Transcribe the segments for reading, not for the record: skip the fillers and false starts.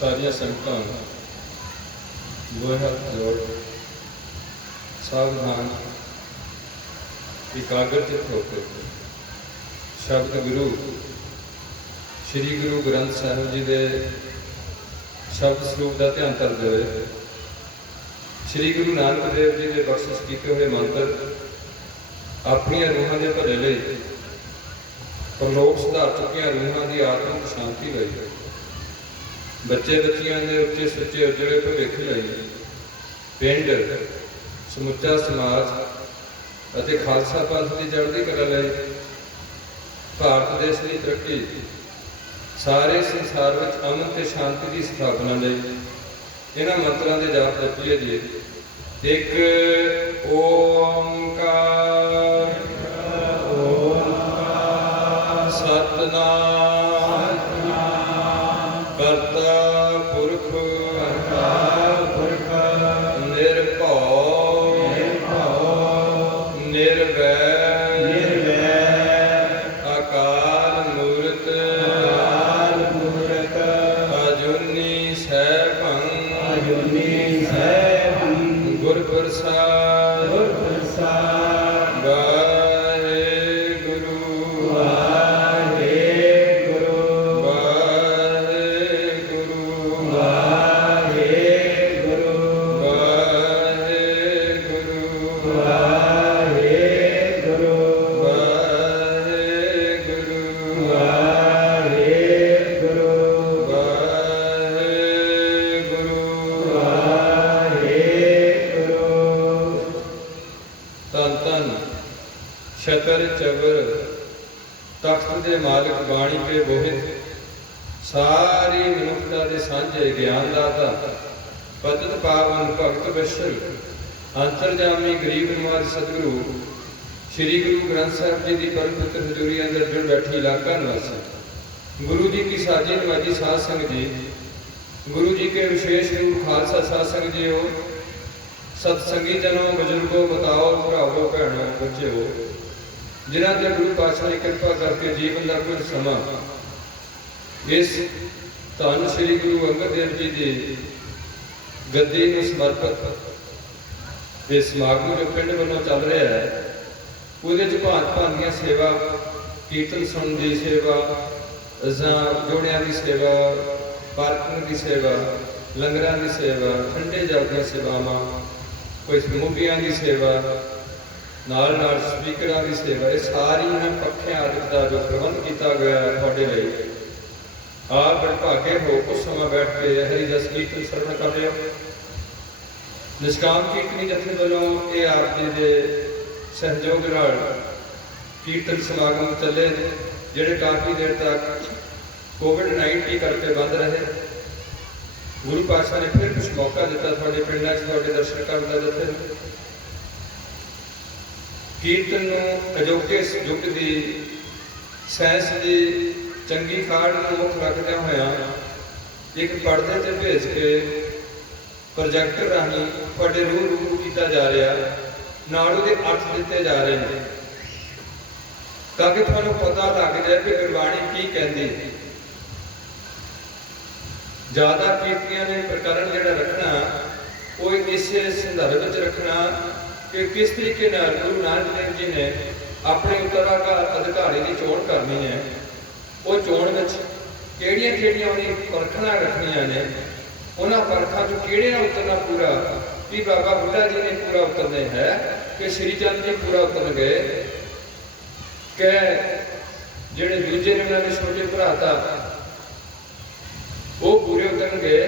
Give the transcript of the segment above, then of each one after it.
ਸਾਰੀਆਂ ਸੰਗਤਾਂ ਦੋਹੇ ਹੱਥ ਜੋੜ ਸਾਵਧਾਨ ਇਕਾਗਰਚਿਤ ਹੋ ਕੇ ਸ਼ਬਦ ਗੁਰੂ ਸ਼੍ਰੀ ਗੁਰੂ ਗ੍ਰੰਥ ਸਾਹਿਬ ਜੀ ਦੇ ਸ਼ਬਦ ਸਰੂਪ ਦਾ ਧਿਆਨ ਕਰਦੇ ਹੋਏ ਸ਼੍ਰੀ ਗੁਰੂ ਨਾਨਕ ਦੇਵ ਜੀ ਦੇ ਬਖਸ਼ਿਸ਼ ਕੀਤੇ ਹੋਏ ਮੰਤਰ ਆਪਣੀਆਂ ਰੂਹਾਂ ਦੇ ਭਲੇ ਲਈ, ਪਰਲੋਕ ਸੁਧਾਰ ਚੁੱਕੀਆਂ ਰੂਹਾਂ ਦੀ ਆਤਮਿਕ ਸ਼ਾਂਤੀ ਲਈ, ਬੱਚੇ ਬੱਚੀਆਂ ਦੇ ਉੱਚੇ ਸੁੱਚੇ ਉਜੜੇ ਭਵਿੱਖ ਲਈ, ਪਿੰਡ ਸਮੁੱਚਾ ਸਮਾਜ ਅਤੇ ਖਾਲਸਾ ਪੰਥ ਦੀ ਚੜ੍ਹਦੀ ਕਲਾ ਲਈ, ਭਾਰਤ ਦੇਸ਼ ਦੀ ਤਰੱਕੀ, ਸਾਰੇ ਸੰਸਾਰ ਵਿੱਚ ਅਮਨ ਤੇ ਸ਼ਾਂਤੀ ਦੀ ਸਥਾਪਨਾ ਲਈ ਇਹਨਾਂ ਮੰਤਰਾਂ ਦੇ ਜਾਪ ਜਪੀਏ ਜੀ। ਇੱਕ ਓੰਕਾਰ ਸਤਿਨਾਮ ਕਰਤਾ ਪੁਰਖ ਨਿਰਭਉ ਨਿਰਵੈਰ ਅਕਾਲ ਮੂਰਤ ਅਜੂਨੀ ਸੈਭੰ ਗੁਰ ਪ੍ਰਸਾਦ ਸ਼ਤਰ ਚਬਰ ਤਖਤ ਦੇ ਮਾਲਕ ਬਾਣੀ ਕੇ ਬੋਹਿਤ ਸਾਰੀ ਮਨੁੱਖਤਾ ਦੇ ਸਾਂਝੇ ਗਿਆਨ ਦਾਤਾ ਪਤਿਤ ਪਾਵਨ ਭਗਤ ਬਸ਼ਰ ਅੰਤਰਜਾਮੀ ਗਰੀਬ ਨਿਵਾਜ ਸਤਿਗੁਰੂ ਸ਼੍ਰੀ ਗੁਰੂ ਗ੍ਰੰਥ ਸਾਹਿਬ ਜੀ ਦੀ ਪਰਮ ਪਵਿੱਤਰ ਹਜ਼ੂਰੀ ਅੰਦਰ ਜੁੜ ਬੈਠੀ ਇਲਾਕਾ ਨਿਵਾਸੀ ਗੁਰੂ जी की साजी नवाजी साध संग जी, गुरु जी के विशेष रूप खालसा साध संग जी हो, सतसंगी जनों बुजुर्गों बताओ भरावो भैनों बच्चे हो, जिन्हों ने गुरु पातशाह ने कृपा करके जीवन का कुछ समा इस धन श्री गुरु अंगद देव जी की गद्दी में समर्पित इस समागम जो पिंड वालों चल रहा है वो भांत भांत दी सेवा, कीर्तन सुनने की सेवा, जोड़ियां की सेवा, पार्किंग की सेवा, लंगरां की सेवा, ठंडे जल दी सेवावां, कोई मूवियां की सेवा, नाल नाल स्पीकरां की सेवा, ये सारियां पक्खियां आदि का जो प्रबंध किया गया है तुहाडे लई आप बड़े भागे हो कुछ समय बैठ के हरि जस कीर्तन सरवण कर रहे हो। निष्काम कीर्तनी जथे वालों ये आप जी के सहयोग नाल कीर्तन समागम चले ਜਿਹੜੇ काफ़ी देर तक कोविड-19 करके बंद रहे। गुरु पातशाह ने फिर कुछ मौका दिता थोड़े पिंडा दर्शन करने का जथे कीर्तन अजोके युग की साइंस की चंगी काढ़ मुख रखद्या होया एक पढ़ते से भेज के प्रोजैक्टर राही थोड़े रूबरू किया जा रहा, नाल उहदे अर्थ दिते जा रहे हैं ताकि थानू पता लग जाए कि गुरबाणी की कहती। ज्यादा कीर्तियां ने प्रकरण जिहड़ा रखना वो इस संदर्भ में रखना कि किस तरीके गुरु नानक देव जी ने अपने उत्तराधिकारी की चोण करनी है, वो चोण में किहड़ियां परखना रखनिया ने, उन्होंने परखा चो किहड़ियां उतरना पूरा कि बाबा बुढ़ा जी ने पूरा उतरना है कि श्री चंद जी पूरा उतर गए कि जिहड़े दूजे ने उन्होंने छोटे भरा था वो पूरे उतर गए,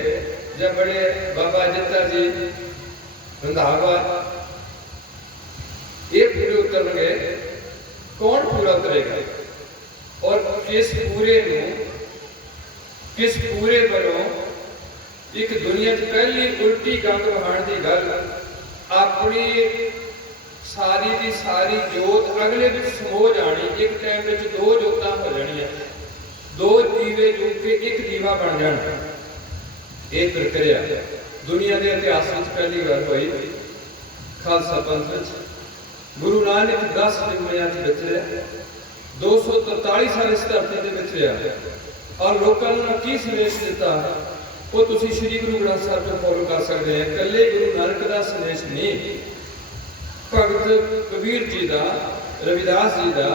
जब बड़े बाबा अजिता जी रंधावा ये पूरे उतर गए, कौन पूरा उतरेगा और किस पूरे वालों एक दुनिया च पहली उल्टी गंग वहाण की गल अपनी सारी की सारी जोत अगले में समो जानी, एक टाइम में दो जोतां हो जानियां, दो दीवे जुग के एक दीवा बन जाना। ये प्रक्रिया दुनिया के इतिहास में पहली बार हुई। खालसा पंथ गुरु नानक 10 जुगमियां विचरिया, 243 साल इस धरती के विचरिया और लोगों ने की संदेश दिता ਉਹ ਤੁਸੀਂ ਸ੍ਰੀ ਗੁਰੂ ਗ੍ਰੰਥ ਸਾਹਿਬ ਤੋਂ ਫੋਲੋ ਕਰ ਸਕਦੇ ਆ। ਇਕੱਲੇ ਗੁਰੂ ਨਾਨਕ ਦਾ ਸੰਦੇਸ਼ ਨਹੀਂ, ਭਗਤ ਕਬੀਰ ਜੀ ਦਾ, ਰਵਿਦਾਸ ਜੀ ਦਾ,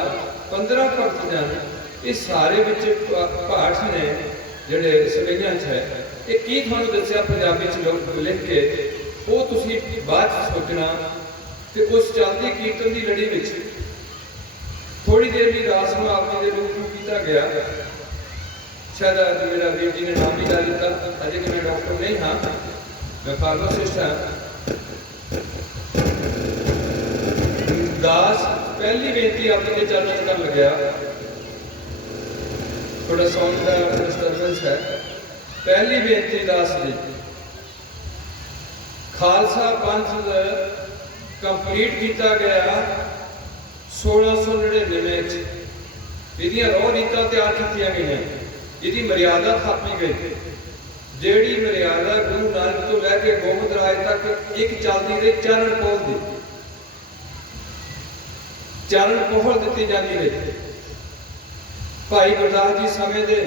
15 ਭਗਤ ਜਨ, ਇਹ ਸਾਰੇ ਵਿੱਚ ਪਾਠ ਨੇ ਜਿਹੜੇ ਸਵਈਆਂ 'ਚ ਹੈ। ਇਹ ਕੀ ਤੁਹਾਨੂੰ ਦੱਸਿਆ ਪੰਜਾਬੀ 'ਚ ਲੋਕ ਲਿਖ ਕੇ, ਉਹ ਤੁਸੀਂ ਬਾਅਦ 'ਚ ਸੋਚਣਾ। ਤੇ ਉਸ ਚੱਲਦੀ ਕੀਰਤਨ ਦੀ ਲੜੀ ਵਿੱਚ ਥੋੜੀ ਦੇਰ ਲਈ ਰਾਸ ਨੂੰ ਆਪ ਜੀ ਦੇ ਰੂਪ ਨੂੰ ਕੀਤਾ ਗਿਆ। ਸ਼ਾਇਦ ਅੱਜ ਮੇਰਾ ਵੀਰ ਜੀ ਨੇ ਨਾਮ ਵੀ ਲੈ ਲਿੱਤਾ, ਅਜੇ ਕਿ ਮੈਂ ਡਾਕਟਰ ਨਹੀਂ ਹਾਂ, ਮੈਂ ਫਾਰਮਾਸਿਸਟ ਹਾਂ। ਦਾਸ ਪਹਿਲੀ ਬੇਨਤੀ ਆਪ ਜੀ ਦੇ ਚਰਨਾਂ 'ਚ ਕਰਨ ਲੱਗਿਆ। ਥੋੜਾ ਸਾਊਂਡ ਦਾ ਡਿਸਟਰਬੈਂਸ ਹੈ। ਪਹਿਲੀ ਬੇਨਤੀ ਦਾਸ ਦੀ, ਖਾਲਸਾ ਪੰਥ ਕੰਪਲੀਟ ਕੀਤਾ ਗਿਆ 1699 ਵਿੱਚ। ਇਹਦੀਆਂ ਰੋਹ ਰੀਤਾਂ ਤਿਆਰ ਕੀਤੀਆਂ ਗਈਆਂ, ਇਹਦੀ ਮਰਿਆਦਾ ਥਾਪੀ ਗਈ। ਜਿਹੜੀ ਮਰਿਆਦਾ ਗੁਰੂ ਨਾਨਕ ਤੋਂ ਲੈ ਕੇ ਗੋਬਿੰਦ ਰਾਏ ਤੱਕ ਇੱਕ ਚੱਲਦੀ ਰਹੀ, ਚਰਨ ਪੋਲ ਦੀ, ਚਰਨ ਪੋਹਲ ਦਿੱਤੀ ਜਾਂਦੀ ਰਹੀ। ਭਾਈ ਗੁਰਦਾਸ ਜੀ ਸਮੇਂ ਦੇ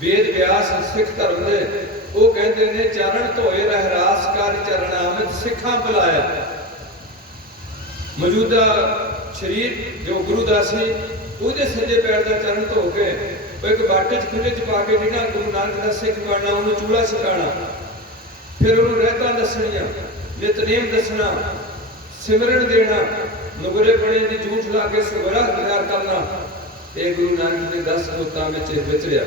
ਵੇਦ ਵਿਆਸ ਸਿੱਖ ਧਰਮ ਦੇ, ਉਹ ਕਹਿੰਦੇ ਨੇ ਚਰਨ ਧੋਏ ਰਹਿਰਾਸ ਕਰ ਚਰਨਾਮਿਤ ਸਿੱਖਾਂ ਬੁਲਾਇਆ। ਮੌਜੂਦਾ ਸਰੀਰ ਜੋ ਗੁਰੂ ਦਾ ਸੀ, ਉਹਦੇ ਸੱਜੇ ਪੈਰ ਦਾ ਚਰਨ ਧੋ ਕੇ ਉਹ ਇੱਕ ਬਾਟੇ 'ਚ ਖੁੱਲੇ 'ਚ ਪਾ ਕੇ ਜਿਹੜਾ ਗੁਰੂ ਨਾਨਕ ਦਾ ਸਿੱਖ ਬਣਨਾ, ਉਹਨੂੰ ਚੂੜਾ ਸਿਖਾਉਣਾ, ਫਿਰ ਉਹਨੂੰ ਰਹਿਤਾਂ ਦੱਸਣੀਆਂ, ਨਿਤਨੇਮ ਦੱਸਣਾ, ਸਿਮਰਨ ਦੇਣਾ, ਨੁਗਰੇ ਬਣੇ ਦੀ ਝੂਠ ਲਾ ਕੇ ਸੁਗਰਾ ਤਿਆਰ ਕਰਨਾ। ਇਹ ਗੁਰੂ ਨਾਨਕ ਦੇ 10 ਰੋਤਾਂ ਵਿੱਚ ਵਿਚਰਿਆ।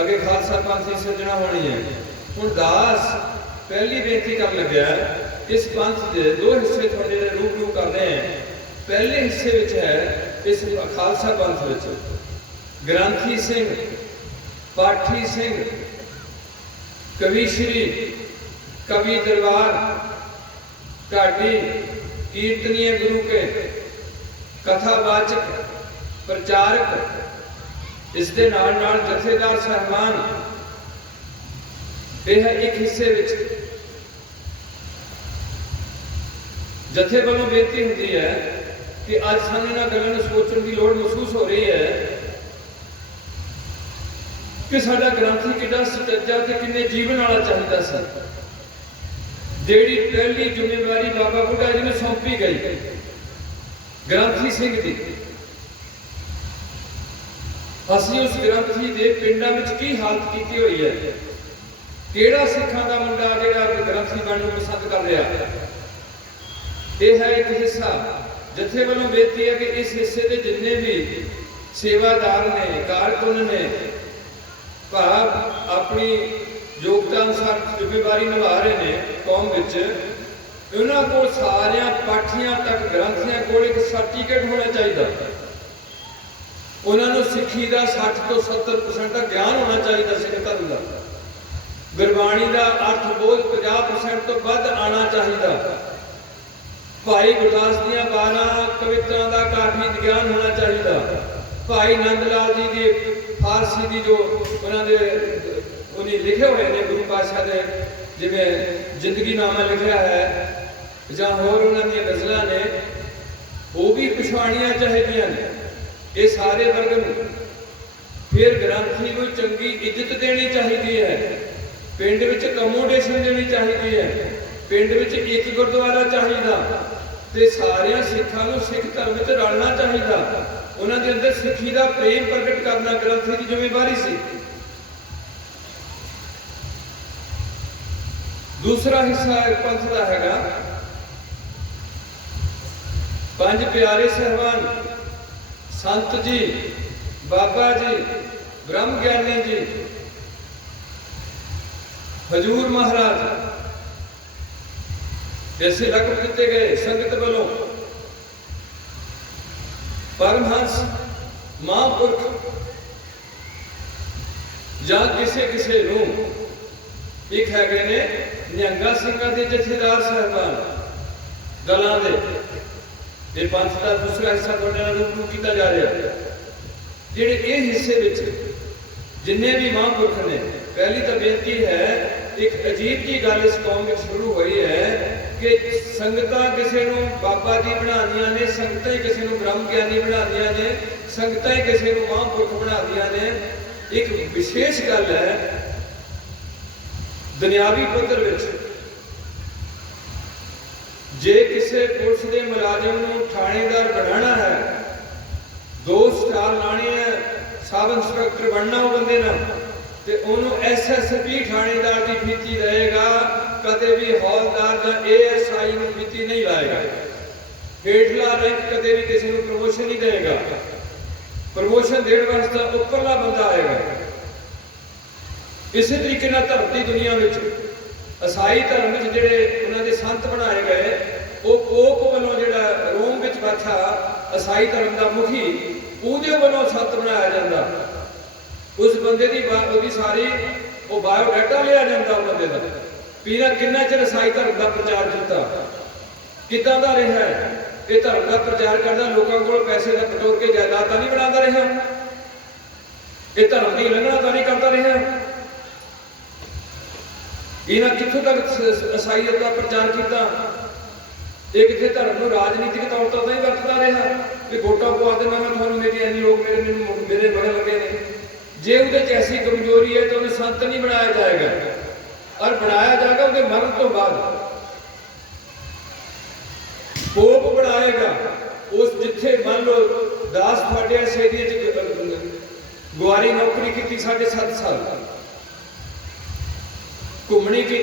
ਅੱਗੇ ਖਾਲਸਾ ਪੰਥ ਦੀ ਸਿਰਜਣਾ ਹੋਣੀ ਹੈ। ਹੁਣ ਦਾਸ ਪਹਿਲੀ ਬੇਨਤੀ ਕਰਨ ਲੱਗਿਆ, ਇਸ ਪੰਥ ਦੇ ਦੋ ਹਿੱਸੇ ਤੁਹਾਡੇ ਜਿਹੜੇ ਰੂਪ ਕਰ ਰਹੇ ਹੈ। ਪਹਿਲੇ ਹਿੱਸੇ ਵਿੱਚ ਹੈ ਇਸ ਖਾਲਸਾ ਪੰਥ ਵਿੱਚ ਗ੍ਰੰਥੀ ਸਿੰਘ, ਪਾਠੀ ਸਿੰਘ, ਕਵੀਸ਼ਰੀ, ਕਵੀ ਦਰਬਾਰ, ਢਾਡੀ, ਕੀਰਤਨੀय गुरु के, कथावाचक, प्रचारक, इसके नाल नाल जथेदार साहबान। यह एक हिस्से विच जथे वालों बेनती होती है कि अज सानू इन्हां गल्लां नूं सोचण की लोड़ महसूस हो रही है कि साडा ग्रंथी कितना सच्चा ते किन्ने जीवन वाला चाहिदा सी। ਜਿਹੜੀ ਪਹਿਲੀ ਜ਼ਿੰਮੇਵਾਰੀ ਬਾਬਾ ਬੁੱਢਾ ਜੀ ਨੂੰ ਸੌਂਪੀ ਗਈ ਗ੍ਰੰਥੀ ਸਿੰਘ ਦੀ, ਅਸੀਂ ਉਸ ਗ੍ਰੰਥੀ ਦੇ ਪਿੰਡਾਂ ਵਿੱਚ ਕੀ ਹਾਲਤ ਕੀਤੀ ਹੋਈ ਹੈ। ਕਿਹੜਾ ਸਿੱਖਾਂ ਦਾ ਮੁੰਡਾ ਜਿਹੜਾ ਗ੍ਰੰਥੀ ਬਣਨ ਨੂੰ ਪਸੰਦ ਕਰ ਰਿਹਾ। ਇਹ ਹੈ ਇੱਕ ਹਿੱਸਾ। ਜਥੇ ਵੱਲੋਂ ਬੇਨਤੀ ਹੈ ਕਿ ਇਸ ਹਿੱਸੇ ਦੇ ਜਿੰਨੇ ਵੀ ਸੇਵਾਦਾਰ ਨੇ, ਕਾਰਕੁਨ ਨੇ, ਭਾਵ ਆਪਣੀ ਯੋਗਤਾ ਅਨੁਸਾਰ ਜ਼ਿੰਮੇਵਾਰੀ ਨਿਭਾ ਰਹੇ ਨੇ ਕੌਮ ਵਿੱਚ, ਉਹਨਾਂ ਕੋਲ ਸਾਰਿਆਂ ਪਾਠੀਆਂ ਤੱਕ, ਗ੍ਰੰਥੀਆਂ ਕੋਲ ਇੱਕ ਸਰਟੀਫਿਕੇਟ ਹੋਣਾ ਚਾਹੀਦਾ। ਉਹਨਾਂ ਨੂੰ ਸਿੱਖੀ ਦਾ 60 ਤੋਂ 70% ਦਾ ਗਿਆਨ ਹੋਣਾ ਚਾਹੀਦਾ, ਸਿੱਖ ਧਰਮ ਦਾ। ਗੁਰਬਾਣੀ ਦਾ ਅਰਥ ਬੋਧ 50% ਤੋਂ ਵੱਧ ਆਉਣਾ ਚਾਹੀਦਾ। ਭਾਈ ਗੁਰਦਾਸ ਦੀਆਂ 12 ਕਵਿਤਾਵਾਂ ਦਾ ਕਾਫੀ ਗਿਆਨ ਹੋਣਾ ਚਾਹੀਦਾ। ਭਾਈ ਨੰਦ ਲਾਲ ਜੀ ਦੀ ਫਾਰਸੀ ਦੀ ਜੋ ਉਹਨਾਂ ਦੇ ਉਹਨੇ ਲਿਖੇ ਹੋਏ ਨੇ ਗੁਰੂ ਪਾਤਸ਼ਾਹ ਦੇ, ਜਿਵੇਂ ਜ਼ਿੰਦਗੀਨਾਮਾ ਲਿਖਿਆ ਹੈ ਜਾਂ ਹੋਰ ਉਹਨਾਂ ਦੀਆਂ ਗਜ਼ਲਾਂ ਨੇ, ਉਹ ਵੀ ਪਛਾਣੀਆਂ ਚਾਹੀਦੀਆਂ ਨੇ ਇਹ ਸਾਰੇ ਵਰਗ ਨੂੰ। ਫਿਰ ਗ੍ਰੰਥੀ ਨੂੰ ਚੰਗੀ ਇੱਜ਼ਤ ਦੇਣੀ ਚਾਹੀਦੀ ਹੈ। ਪਿੰਡ ਵਿੱਚ ਅਕੋਮੋਡੇਸ਼ਨ ਦੇਣੀ ਚਾਹੀਦੀ ਹੈ। ਪਿੰਡ ਵਿੱਚ ਇੱਕ ਗੁਰਦੁਆਰਾ ਚਾਹੀਦਾ ਤੇ ਸਾਰਿਆਂ ਸਿੱਖਾਂ ਨੂੰ ਸਿੱਖ ਧਰਮ ਵਿੱਚ ਰਲਣਾ ਚਾਹੀਦਾ। ਉਹਨਾਂ ਦੇ ਅੰਦਰ ਸਿੱਖੀ ਦਾ ਪ੍ਰੇਮ ਪ੍ਰਗਟ ਕਰਨਾ ਗ੍ਰੰਥੀ ਦੀ ਜ਼ਿੰਮੇਵਾਰੀ ਸੀ। दूसरा हिस्सा पंथ का हैगा पंज प्यारे साहबान, संत जी, बाबा जी, ब्रह्म ज्ञानी जी, हजूर महाराज, ऐसे लकब दिते गए संगत वालों। परमहंस, महापुरख ਜਾਂ ਕਿਸੇ ਨੂੰ एक है ने निहंगा सिंह के जथेदार साहबान दलों के पंथ का दूसरा हिस्सा रूप किया जा रहा। जेडे ये हिस्से जिन्ने भी महापुरख ने, पहली तो बेनती है, एक अजीब जी गल इस कौम में शुरू हुई है कि संगतां किसी को बाबा जी बना दियां ने, संगतां ही किसी को ब्रह्म ज्ञानी बना दियां ने, संगतां ही किसी को महापुरख बना दियां ने। एक विशेष गल है दुनियावी पद्धर विच जे किसी पुलिस के मुलाजिम नूं थाणेदार बनाना है, 2 स्टार लाने है, सब इंस्पैक्टर बनना वो बंदे ना, तो उन्होंने SSP थाणेदार की फीती रहेगा, कदे भी हौलदार या ASI नूं फीती नहीं लाएगा। हेठला रैंक कदे भी किसी को प्रमोशन नहीं देगा। प्रमोशन देने वास्ते उपरला बंदा आएगा। इसी तरीके धर्म की दुनिया में ईसाई धर्म में जिहड़े उन्होंने संत बनाए गए, वो पोप वालों जिहड़ा रोम विच बैठा ईसाई धर्म का मुखी, ਉਹਦੇ ਵੱਲੋਂ संत बनाया जाता। उस बंदे की ਉਹਦੀ सारी वो बायोडाटा लिया जाता उस बंदे का, पीना किन्ना चिर ईसाई धर्म का प्रचार किया, किदां दा रहा है, ये धर्म का प्रचार करता, लोगों को पैसे का बटोर के जायदाद नहीं बनाता रहा, ये धर्म की उलंघना तो नहीं करता रहा। इन्हें कितों तक ईसाईयत का प्रचार किया, ये कितने धर्म को राजनीतिक तौर पर नहीं वरतता रहा कि वोटा पवा देना मैं थानू, मेरे इन्ने लोग मेरे मगन लगे ने। जे उहदे च ऐसी कमजोरी है तो उन्हें संत नहीं बनाया जाएगा, और बनाया जाएगा उसके मरण तो बाद पोप बनाएगा। उस जिथे मान लो दास फाड़िया इस एरिए गुआरी नौकरी की 7.5 साल, घूमनी की,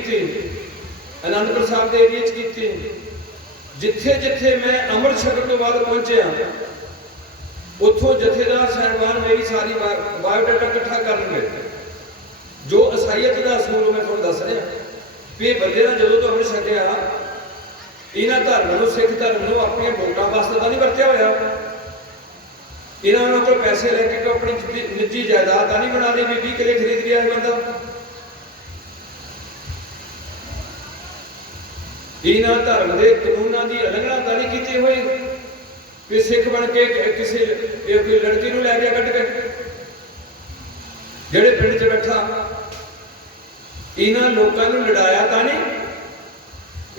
आनंदपुर साहब के एरिए की, जिथे जिथे मैं अमृत छकण तो बाद पहुंचे उतों जथेदार साहिबान मेरी सारी बायोडाटा इकट्ठा करेंगे। जो ईसाईयत का असूल मैं थोड़ा दस रहा भी बंदे का जो तो अमृत छकिया, इन्होंने धर्म को सिख धर्म को अपने वोटों वास्ते तो नहीं वरत्या होया, इन्होंने को पैसे लेके अपनी निजी जायदाद नहीं बना ली भी 20 किले खरीद लिया है बंदा। इन्होंने धर्म के कानूनों की उलंघना तो नहीं की हुई कि सिख बन के किसी कोई लड़की को लै गया कट के जेड़े पिंड च बैठा, इन्होंने लोगों को लड़ाया तो नहीं।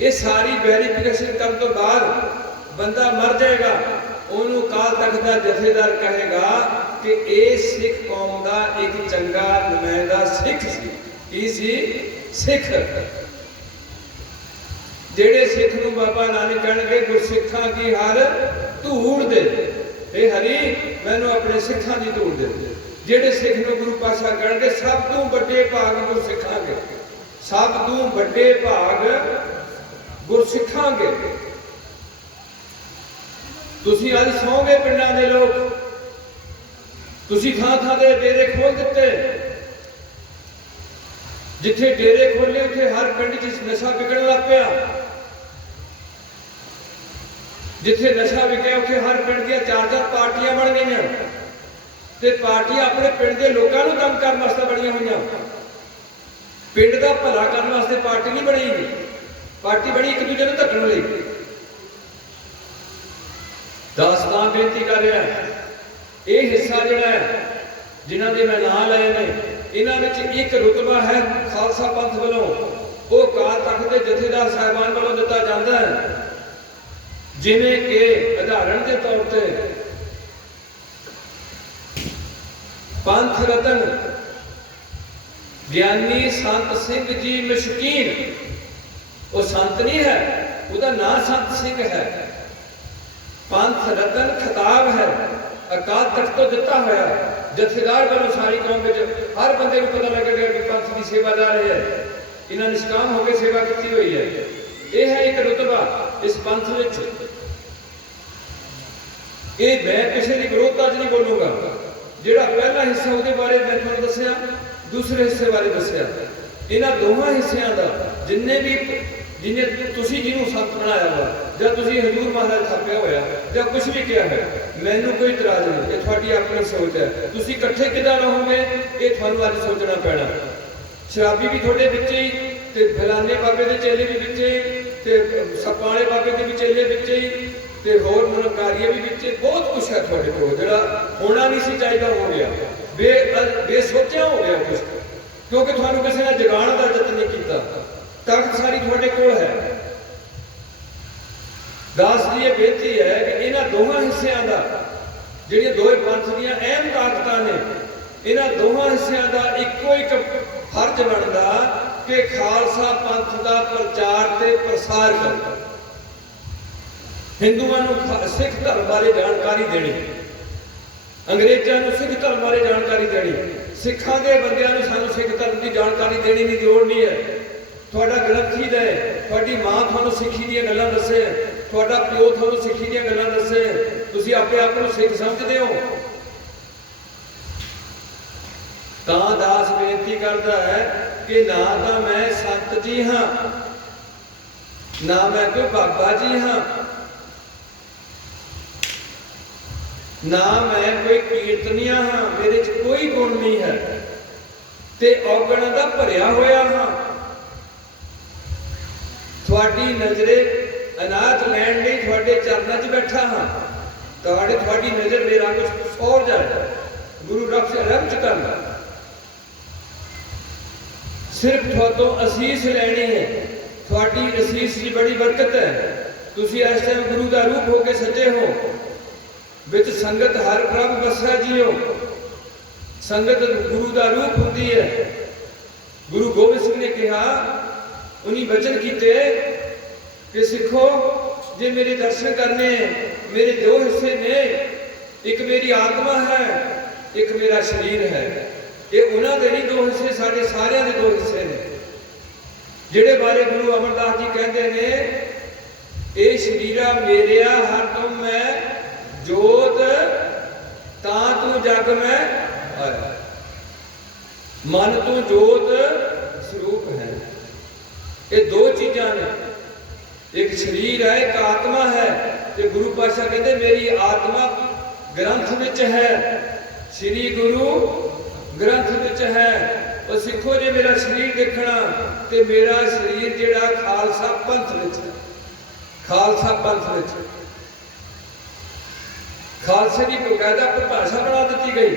ये सारी वेरीफिकेशन करने तो बाद बंदा मर जाएगा, उन्होंने काल तख्त का जथेदार कहेगा कि ये सिख कौम का एक चंगा नुमाइंदा सिख सी, सिख जेड़े सिख नूं बाबा नानक कहणगे गुरसिखां की हर धूड़ दे, हे हरी मैनू अपने सिखां की धूड़ दे। जेड़े सिख नूं गुरु पातशाह कहणगे सब तों वड्डे भाग गुरसिखां के, सब तों वड्डे भाग गुरसिखां के। तुसीं अज सौंगे पिंडां दे लोग, तुसीं थां थां दे डेरे खोल दिते, जिथे डेरे खोले उथे हर पिंड च नशा विकण लग पिया, जिथे नशा विकया उथे हर पिंड दी 4-4 पार्टियां बन गई, ते पार्टियां अपने पिंड के लोगों को तंग करने वास्ते बनिया हुई। पिंड का भला करने वास्ते पार्टी नहीं बनी, पार्टी बनी एक दूजे को धक्कण लई। दासतां बेनती कर रहा है, ये हिस्सा जिहड़ा है जिन्हां दे मैं नाम लए ने, इन्हां विच एक रुतबा है खालसा पंथ वालों, वो अकाल तख्त के जथेदार साहिबान वालों दिता जाता है। जिवें कि उदाहरण के तौर पर पंथ रतन ज्ञानी संत सिंह जी मशकीन, वो संत नहीं है, उसका नाम संत सिंह है, पंथ रतन खिताब है, अकाल तख्त तो दिता होया जथेदार वालों सारी कौम में हर बंदे को पता लग गया कि पंथ की सेवादार है, इन्हें निष्काम होकर सेवा की हुई है। यह है एक रुतबा इस पंथ में। ये मैं किसी की विरोधता नहीं बोलूँगा, जिहड़ा पहला हिस्सा उसके बारे मैं तुहानूं दस्सिया, दूसरे हिस्से बारे दस्सिया, इन्हां दोवां हिस्सियां दा जिन्ने भी जिन्हें तुसीं जिन्हों संत बनाया वा जां तुसीं हजूर महाराज थापिया होया जां कुछ भी किया है, मैनूं कोई इतराज नहीं, ये तुहाडी अपनी सोच है। तुसीं इकट्ठे किदां रहोगे ये तुहानूं अज सोचना पैना। शराबी भी तुहाडे विच ही, ते फलाने बाबे दे चेले भी विच ही, ते सपाले बाबे दे भी चेले विच ही, ते होर मनकारीए भी विच, बहुत कुछ है तुहाडे कोल जिहड़ा होना नहीं सी चाहिदा हो गया, बेसोचिया हो गया कुछ, क्योंकि तुहानूं किसी ने जगाण का यतन नहीं किया। ताकत सारी तुहाडे कोल है। दास जी ये बेनती है कि इन्हां दोवां हिस्सियां दा जिहड़ियां दोए पंथ दीयां अहम ताकतां ने, इन्हां दोवां हिस्सियां दा इक्को एक फर्ज बनदा कि खालसा पंथ का प्रचार ते प्रसार करना, हिंदुओं को सिख धर्म बारे जानकारी देनी, अंग्रेजों को सिख धर्म बारे जानकारी देनी, सिखां दे बंदियां नूं सानूं सिख धर्म की जानकारी देने की लोड़ नहीं है। तुहाडा ग्रंथी दे, तुहाडी मां तुहानूं सिੱਖੀ ਦੀਆਂ ਗੱਲਾਂ दसे, तुहाडा प्यो तुहानूं सिੱਖੀ ਦੀਆਂ ਗੱਲਾਂ दसे, तुसीं अपने आप को सिख समझदे हो। तां दास बेनती करता है कि ना तो मैं संत जी हाँ, ना मैं कोई बाबा जी हाँ, ना मैं कोई कीर्तनिया हाँ, मेरे च कोई गुण नहीं है, ते औगण दा भरिया होया हाँ। थोड़ी नजरे अनाथ लैण लई थोड़े चरणों च बैठा हाँ, थोड़ी नजर मेरा कुछ सौर जाए, गुरु रब च करना, सिर्फ थोड़ों असीस लैनी है, थोड़ी असीस की बड़ी बरकत है। तुसी इस टाइम गुरु का रूप होके सजे हो, विच संगत हर प्रभ बसा जियो, संगत गुरु का रूप होती है। गुरु गोबिंद सिंह ने कहा, उन्हीं वचन किए कि सिखो जे मेरे दर्शन करने, मेरे दो हिस्से ने, एक मेरी आत्मा है, एक मेरा शरीर है। ये उन्होंने नहीं दो हिस्से, साढ़े सारे के दो हिस्से ने, जिहड़े बारे गुरु अमरदास जी कहते हैं, ये शरीरा मेरिया हर तुम मैं जोत, ता तू जग में आया, मन तू जोत स्वरूप है। ये दो चीज़ां ने, एक शरीर है, एक आत्मा है। तो गुरु पातशाह कहते मेरी आत्मा ग्रंथ विच है, श्री गुरु ग्रंथ विच है। और सिखो जे मेरा शरीर देखना, तो मेरा शरीर जिहड़ा खालसा पंथ विच, खालसा पंथ विच, खालसे की बकायदा परिभाषा बना दी गई।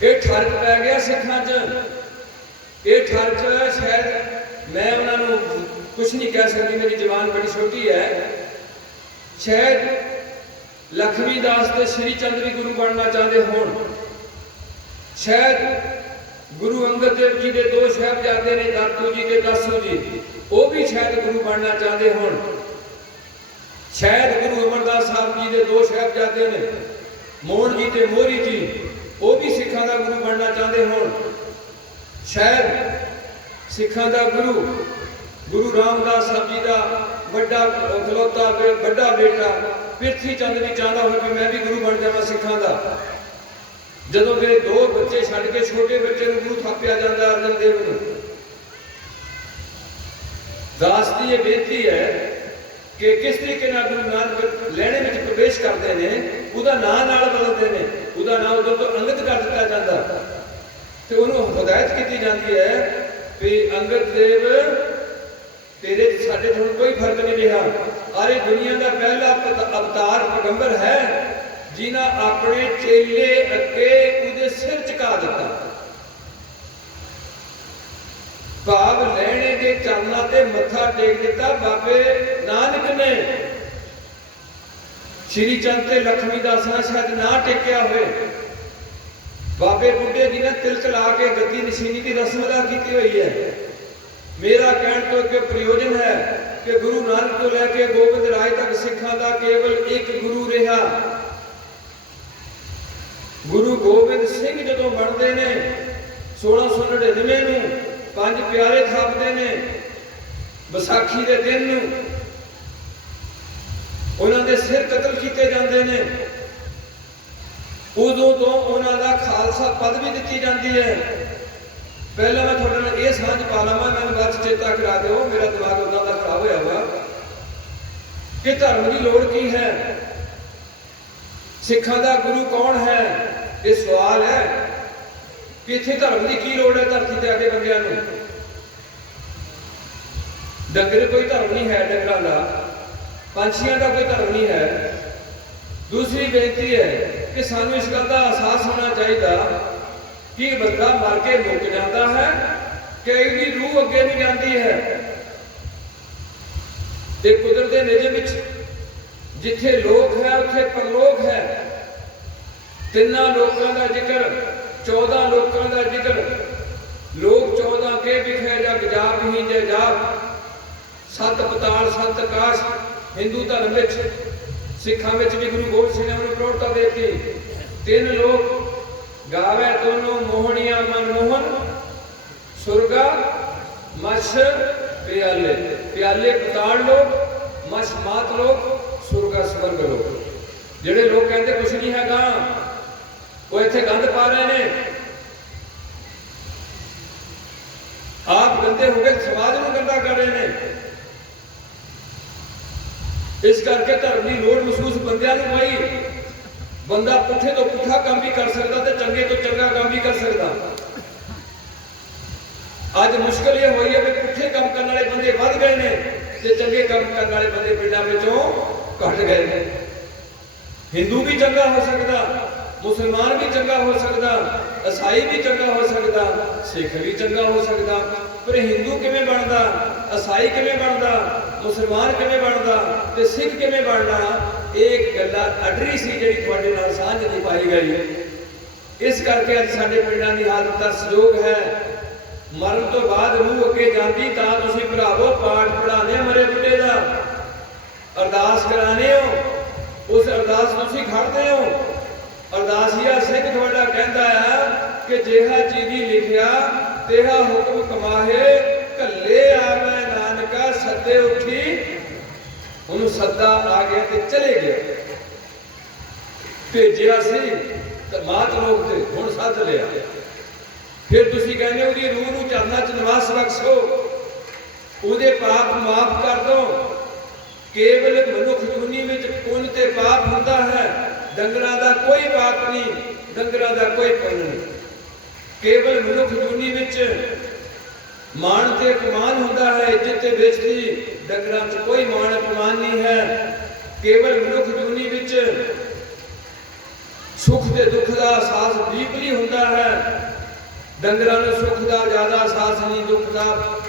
ये ठरक पै गया सिखां च, ये ठरक शायद मैं उन्होंने कुछ नहीं कह सकती, मेरी जबान बड़ी छोटी है। शायद लक्ष्मी दास ते श्री चंद भी गुरु बनना चाहते होण, शायद गुरु अंगद देव जी के दो साहिबजादे ने, दातू जी के दासू जी, वो भी शायद गुरु बनना चाहते होण। शायद गुरु अमरदास साहब जी के दो साहिबजादे ने, मोहन जी ते मोहरी जी, वो भी सिखां दा गुरु बनना चाहते होण। शायद सिखां दा गुरु गुरु रामदास साहब जी का बड़ा खलोता बड़ा बेटा पृथ्वी चंद भी चाहता हो कि मैं भी गुरु बन जावा सिखां दा। जदों मेरे दो बच्चे छड्ड के छोटे बच्चे नूं गुरु थापिया जाता अर्जन देव नूं, दास की यह बेनती है कि किस तरीके गुरु नानक लैणे में प्रवेश करते हैं, उसका नां नाल बदलते हैं, उसका नाम उदों तो अंगद कर दिता जाता, तो उन्होंने हिदायत की जाती है कि अंगद देव तेरे साडे तो कोई फर्क नहीं रहा, अरे दुनिया का पहला अवतार पैगंबर है जिन्हें अपने चेले अगे उहदे सिर झुका दिता, भाव लैणे के चरणों ते मत्था टेक दिता बाबे नानक ने। श्री चंद ते लक्ष्मी दास ने शायद ना टेकिया होए, बाबे बुढ़े जी ने तिलक ला के गद्दी नशीनी की रस्म अदा की हुई है। मेरा कहने तो एक प्रयोजन है कि गुरु नानक तो लैके गोबिंद राय तक सिखां दा केवल एक गुरु रहा। गुरु गोबिंद सिंह जदों बनते ने 1699 नूं पंज प्यारे थापते ने, बैसाखी के दिन उन्होंने सिर कतल किए जाते हैं, उदों तो उन्होंने खालसा पद भी दी जाती है। पहले मैं थोड़े नाल ये सांझ पा लवां, मैं बात चेता करा दो, मेरा दिमाग उदा का खराब होया हुआ कि धर्म की लोड़ की है, सिखां दा गुरु कौन है, ये सवाल है कि इत्थे धर्म की की लोड़ है। धरती ते आके बंदियां नूं डंगर कोई धर्म नहीं है, डंगरां दा पंछियां का कोई धर्म नहीं है। दूसरी बेनती है कि सानू इस गल का एहसास होना चाहिए कि बंदा मर के मुक जाता है, कई की रूह अगे नहीं जाती है। ते कुदरत के निजम विच जिथे लोक है उत्थे परलोक है। तिन्ना लोकां दा जिक्र 14 लोकां दा जिक्र, लोक 14 के जाप ही जय जाप, सत पताल सत आकाश। हिंदू धर्म में सिखा में भी गुरु गोबिंद सिंह ने उन्हें प्रौढ़ता देती। तीन लोग गावे दोनों मोहनिया मनमोहन, सुरगा मछ प्याले। प्याले पताल लोग, मछ मात लोग, सुरगा स्वर्ग लोग। ਜਿਹੜੇ ਲੋਕ ਕਹਿੰਦੇ ਕੁਛ नहीं हैगा, वो इत्थे गंद पा रहे हैं, आप गंदे हो गए, समाज को गंदा कर रहे हैं। इस करके धर्म की लोड़ महसूस बंदियां नूं पाई। बंदा पुठे तो पुठा काम भी कर सकता ते चंगे तो चंगा काम भी कर सकता। अज मुश्किल ये हुई है कि पुठे काम करने वाले बंदे बढ़ गए ने ते चंगे काम करने वाले बंदे पिंडां विचों घट गए ने। हिंदू भी चंगा हो सकता, मुसलमान भी चंगा हो सकता, ईसाई भी चंगा हो सकता, सिख भी चंगा हो सकता। पर हिंदू किवें बनदा, ईसाई किवें बनदा, मुसलमान किवें बनदा ते सिख किवें बनना, एक गल्ला अडरी सी जिहड़ी तुहाडे नाल साझ नहीं पाई गई। इस करके अज साडे पिंडां दी हालत तरसयोग है। मरण तो बाद रूह अगे जाती तां तुसीं भरावो पाठ पढ़ाने मरे बुढ़े दा, अरदास कराने हो, उस अरदास तुसीं खड़दे हो। अरदासिया सिंह तुहाडा कहंदा है कि जेहा चीजी लिखिया तेहा हुक्म कमाहे, कल्ले आवे नानका सदे उठी। उन्होंने सदा आ गया ते चले गया, भेजिया सी मात लोग ते हुण सद लिया। फिर तुसीं कहंदे हो जी रूह नूं चरनां च निवास बख्शो, उहदे पाप माफ कर दो। केवल मनुख जूनी में पुण्य ते पाप हुंदा है, डंगरां दा कोई पाप नहीं, डंगरां दा कोई पुण्य नहीं। केवल मनुख जूनी में मान ते अपमान होता है, इज्जत ते बेइज्जती, डंगरां च कोई मान अपमान नहीं है। केवल मनुख जूनी विच सुख ते दुख का एहसास डीपली होता है, डंगरां नूं सुख का ज्यादा एहसास नहीं, दुख का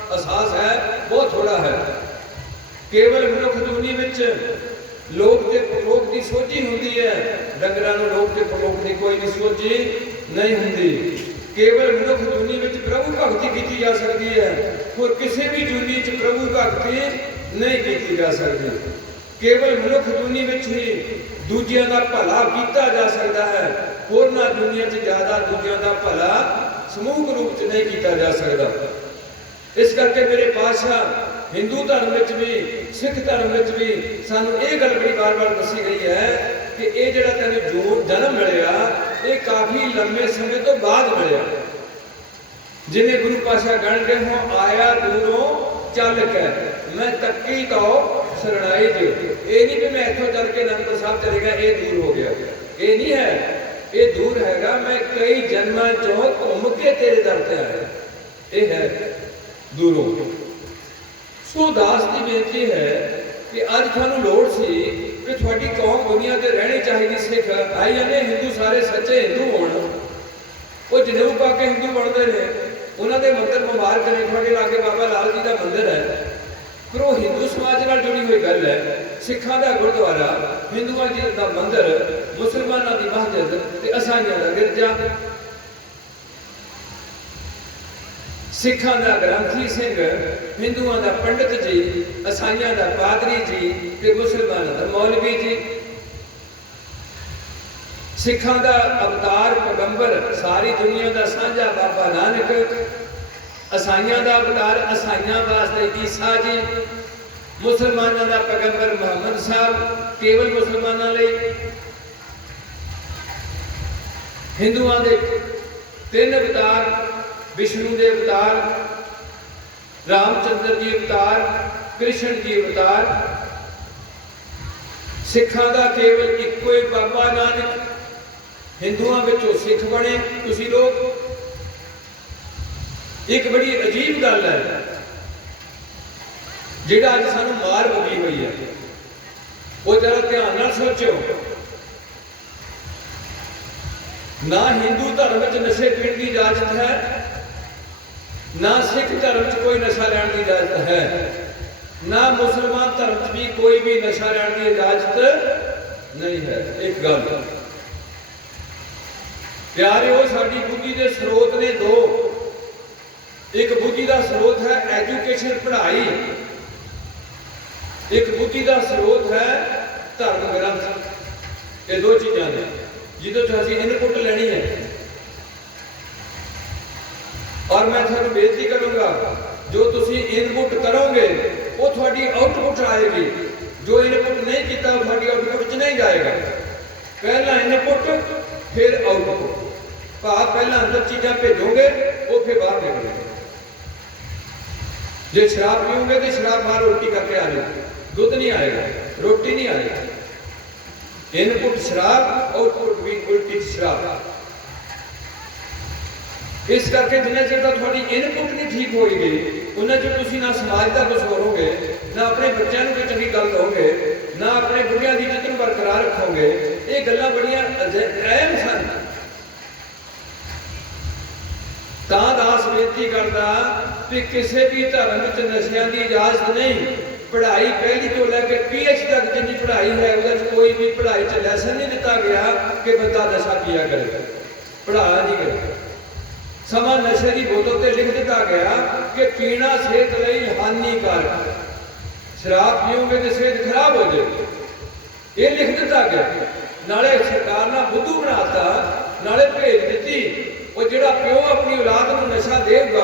एहसास है बहुत थोड़ा है। केवल मनुख जूनी विच लोक ते परलोक की सोची होती है, डंगरां नूं लोक ते परलोक की कोई भी सोची नहीं होती। केवल मनुख जूनी में प्रभु भगती की जा सकती है, और किसी भी जूनी च प्रभु भगती नहीं की जा सकती। केवल मनुख जूनी में ही दूजियां का भला किया जा सकता है, होरना जूनिया च ज्यादा दूजियां का भला समूह रूप च नहीं किया जा सकता। इस करके मेरे पातशाह हिंदू धर्म में भी सिख धर्म में भी सानू ये गल बड़ी बार बार दसी गई है कि ये जिहड़ा तैनूं जो जन्म मिलिया ये काफी लंबे समय तो बाद मिलिया। जिन्हें गुरु पातशाह गण गए हो आया दूरों चल के मैं तक्की कहो शरणाई जो। ये नहीं कि मैं इतों चल के अनंदपुर साहब चले गया ये दूर हो गया, ये नहीं है। ये दूर हैगा मैं कई जन्मां चों घूम के तेरे दर ते आया, ये है दूरों। सो दास की बेनती है कि अज थानू लोड़ सी कि थोड़ी कौम दुनिया ते रहनी चाहिए। सिख आई जाने हिंदू सारे सच्चे हिंदू होण, वो जनेऊ पा के हिंदू बनते हैं, उन्होंने मंदिर मुबारक ने थोड़े लागे बाबा लाल जी का मंदिर है, पर वो हिंदू समाज नाल जुड़ी हुई गल है। सिखा का गुरुद्वारा, हिंदुओं जी का मंदिर, मुसलमानों की मस्जिद ते ईसाइयां का गिरजा। सिखा का ग्रंथी सिंह, हिंदुओं का पंडित जी, ईसाइयां का पादरी जी ते मुसलमानों का मौलवी जी। सिखा का अवतार पैगंबर सारी दुनिया का साझा बाबा नानक, ईसाइयां का अवतार ईसाइयां वास्ते ईसा जी, मुसलमानों का पैगंबर मुहम्मद साहब केवल मुसलमानों लई। हिंदुओं के 3 अवतार, विष्णु के अवतार, रामचंद्र जी अवतार, कृष्ण जी अवतार। सिखा का केवल इको ही बाबा नानक, हिंदुओं विचों सिख बने तुसी लोग। एक बड़ी अजीब गल है जिहड़ा अज सानू मार पई हुई है, वो जरा ध्यान नाल सोचो। ना हिंदू धर्म च नशे पीण की इजाजत है, ना सिख धर्म च कोई नशा लैण की इजाजत है, ना मुसलमान धर्म च भी कोई भी नशा लैण की इजाजत नहीं है। एक गल प्यारे हो साडी बुद्धि के स्रोत ने 2, एक बुद्धि बुद्धि का स्रोत है एजुकेशन पढ़ाई, एक बुद्धि का स्रोत है धर्म ग्रंथ। ये दो चीज़ां ने जिदों तो असीं इनपुट लेनी है। और मैं तुहानूं बेनती करूँगा जो तुसीं इनपुट करोगे वो थोड़ी आउटपुट आएगी, जो इनपुट नहीं किया वो थोड़ी आउटपुट च नहीं जाएगा। पहला इनपुट फिर आउटपुट, भाव पहला अंदर चीज़ां भेजोगे वो फिर बाहर निकलेंगे। जे शराब पीओगे तो शराब बाहर उल्टी करके आ जाएगी, दूध नहीं आएगा, रोटी नहीं आएगी। इनपुट शराब, आउटपुट भी उल्टी शराब। इस करके जिन्हें चेर तक थोड़ी इनपुट नहीं ठीक होएगी उन्हें चेर तुसीं ना समाज का कुछ करोगे, ना अपने बच्चों को चंगी गल कहोगे, ना अपने बुढ़िया की इज्जत नूं बरकरार रखोगे। ये गल्लां बड़ियां अहम सन। तां दास बेनती करदा कि किसी भी धर्म च नशियां की इजाजत नहीं। पढ़ाई पहली तो लैके PH तक जिन्नी पढ़ाई है उहदे कोई भी पढ़ाई च लैसन नहीं दिता गया कि बंदा नशा पिया करे, पढ़ाया नहीं गया। समा नशे की बोतल से लिख दिता गया कि पीना सेहत लई हानिकारक, शराब पीओगे तो सेहत खराब हो जाएगी, ये लिख दिता गया। नाले सरकार ने बुद्धू बनाता, नाले भेज दी। वो जिहड़ा प्यो अपनी औलाद को नशा देगा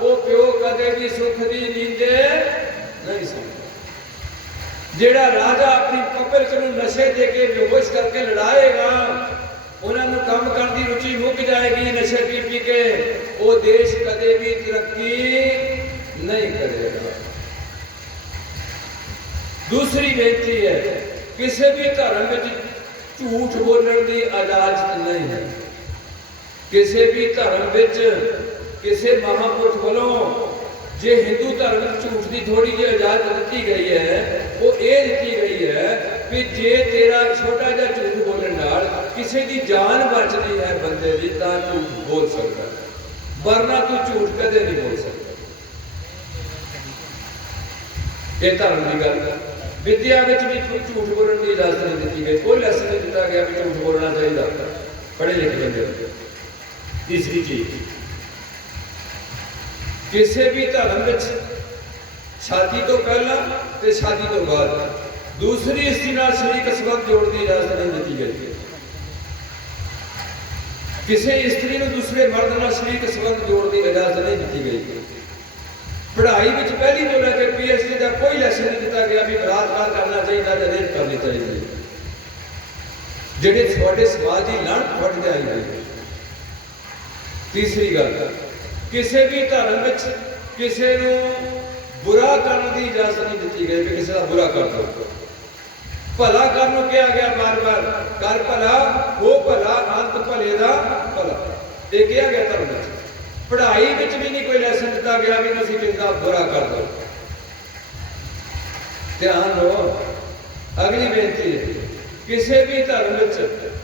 वो प्यो कदे भी सुख की नींदे नहीं सकता। जिहड़ा राजा अपनी पब्लिक को नशे दे के बेहोश करके लड़ाएगा उन्होंने काम करने की रुचि मुक जाएगी नशे पी पी के, वो देश कदे भी तरक्की नहीं करेगा। दूसरी बेनती है किसी भी धर्म में झूठ बोलने की इजाजत नहीं है। किसी भी धर्म में किसी महापुरुष वालों जे हिंदू धर्म झूठ की थोड़ी जी इजाजत दी गई है वो ये दी गई है कि जे तेरा छोटा जिहा झूठ बोलने नाल किसी की जान बचती है बंदे की तां झूठ बोल सकता है, वरना तू झूठ कदे नहीं बोल सकता। ये धर्म की गल। विद्या में भी झूठ बोलने की इजाजत नहीं दी गई, कोई लैसन नहीं दिता गया कि झूठ बोलना चाहिए पढ़े लिखे बंदे। तीसरी चीज किसी भी धर्म में शादी तो पहला ते शादी तो बाद दूसरी स्त्री नाल शरीक संबंध जोड़ने की इजाजत नहीं दी गई। किसी स्त्री को दूसरे मर्द नाल शरीक संबंध जोड़ने की इजाजत नहीं दी गई। पढ़ाई में पहली तो लैके PhD का कोई लैसन नहीं दिता गया भी बलात्कार करना चाहिए या रेप करनी चाहिए। जिहड़े थोड़े समाज की लानत फट जाएगी। तीसरी गल किसी भी धर्म में किसी को बुरा करने की इजाजत नहीं दी गई कि किसी का बुरा कर दो। भला करने कहा गया बार बार, कर भला हो भला अंत भले का भला, ये कहा गया धर्म में। पढ़ाई में भी नहीं कोई लैसन दिता गया कि तुसीं किसका बुरा कर दो। ध्यान दो। अगली बेनती है किसी भी धर्म में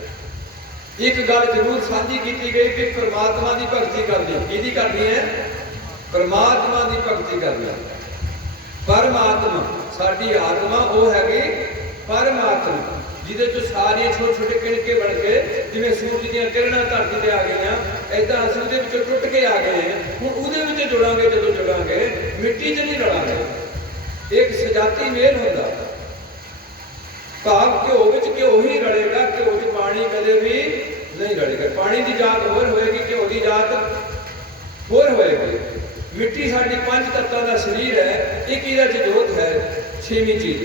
एक गल जरूर साझी की गई कि परमात्मा की भगती करनी। किहदी करनी है? परमात्मा की भगती करनी। परमात्मा साडी आत्मा वो हैगी परमात्मा जिहदे चों सारे छोटे छोटे किणके बन के जिवें सूरज दीयां किरणां धरती ते आ गईयां ऐदां असीं उहदे विचों टुट के आ गए हैं। हुण उहदे विच जुड़ांगे, जदों जुड़ांगे मिट्टी च नहीं रलांगे। एक सजाती मेल हुंदा भाव घ्यो विच घ्यो ही रलेगा, घ्यो च पानी कदे भी नहीं रलेगा। पानी की जात होर होएगी, घ्यो की जात होर होएगी। मिट्टी साडी पंज तत्तां दा शरीर है, एक इहदे च जोत है छेवीं चीज।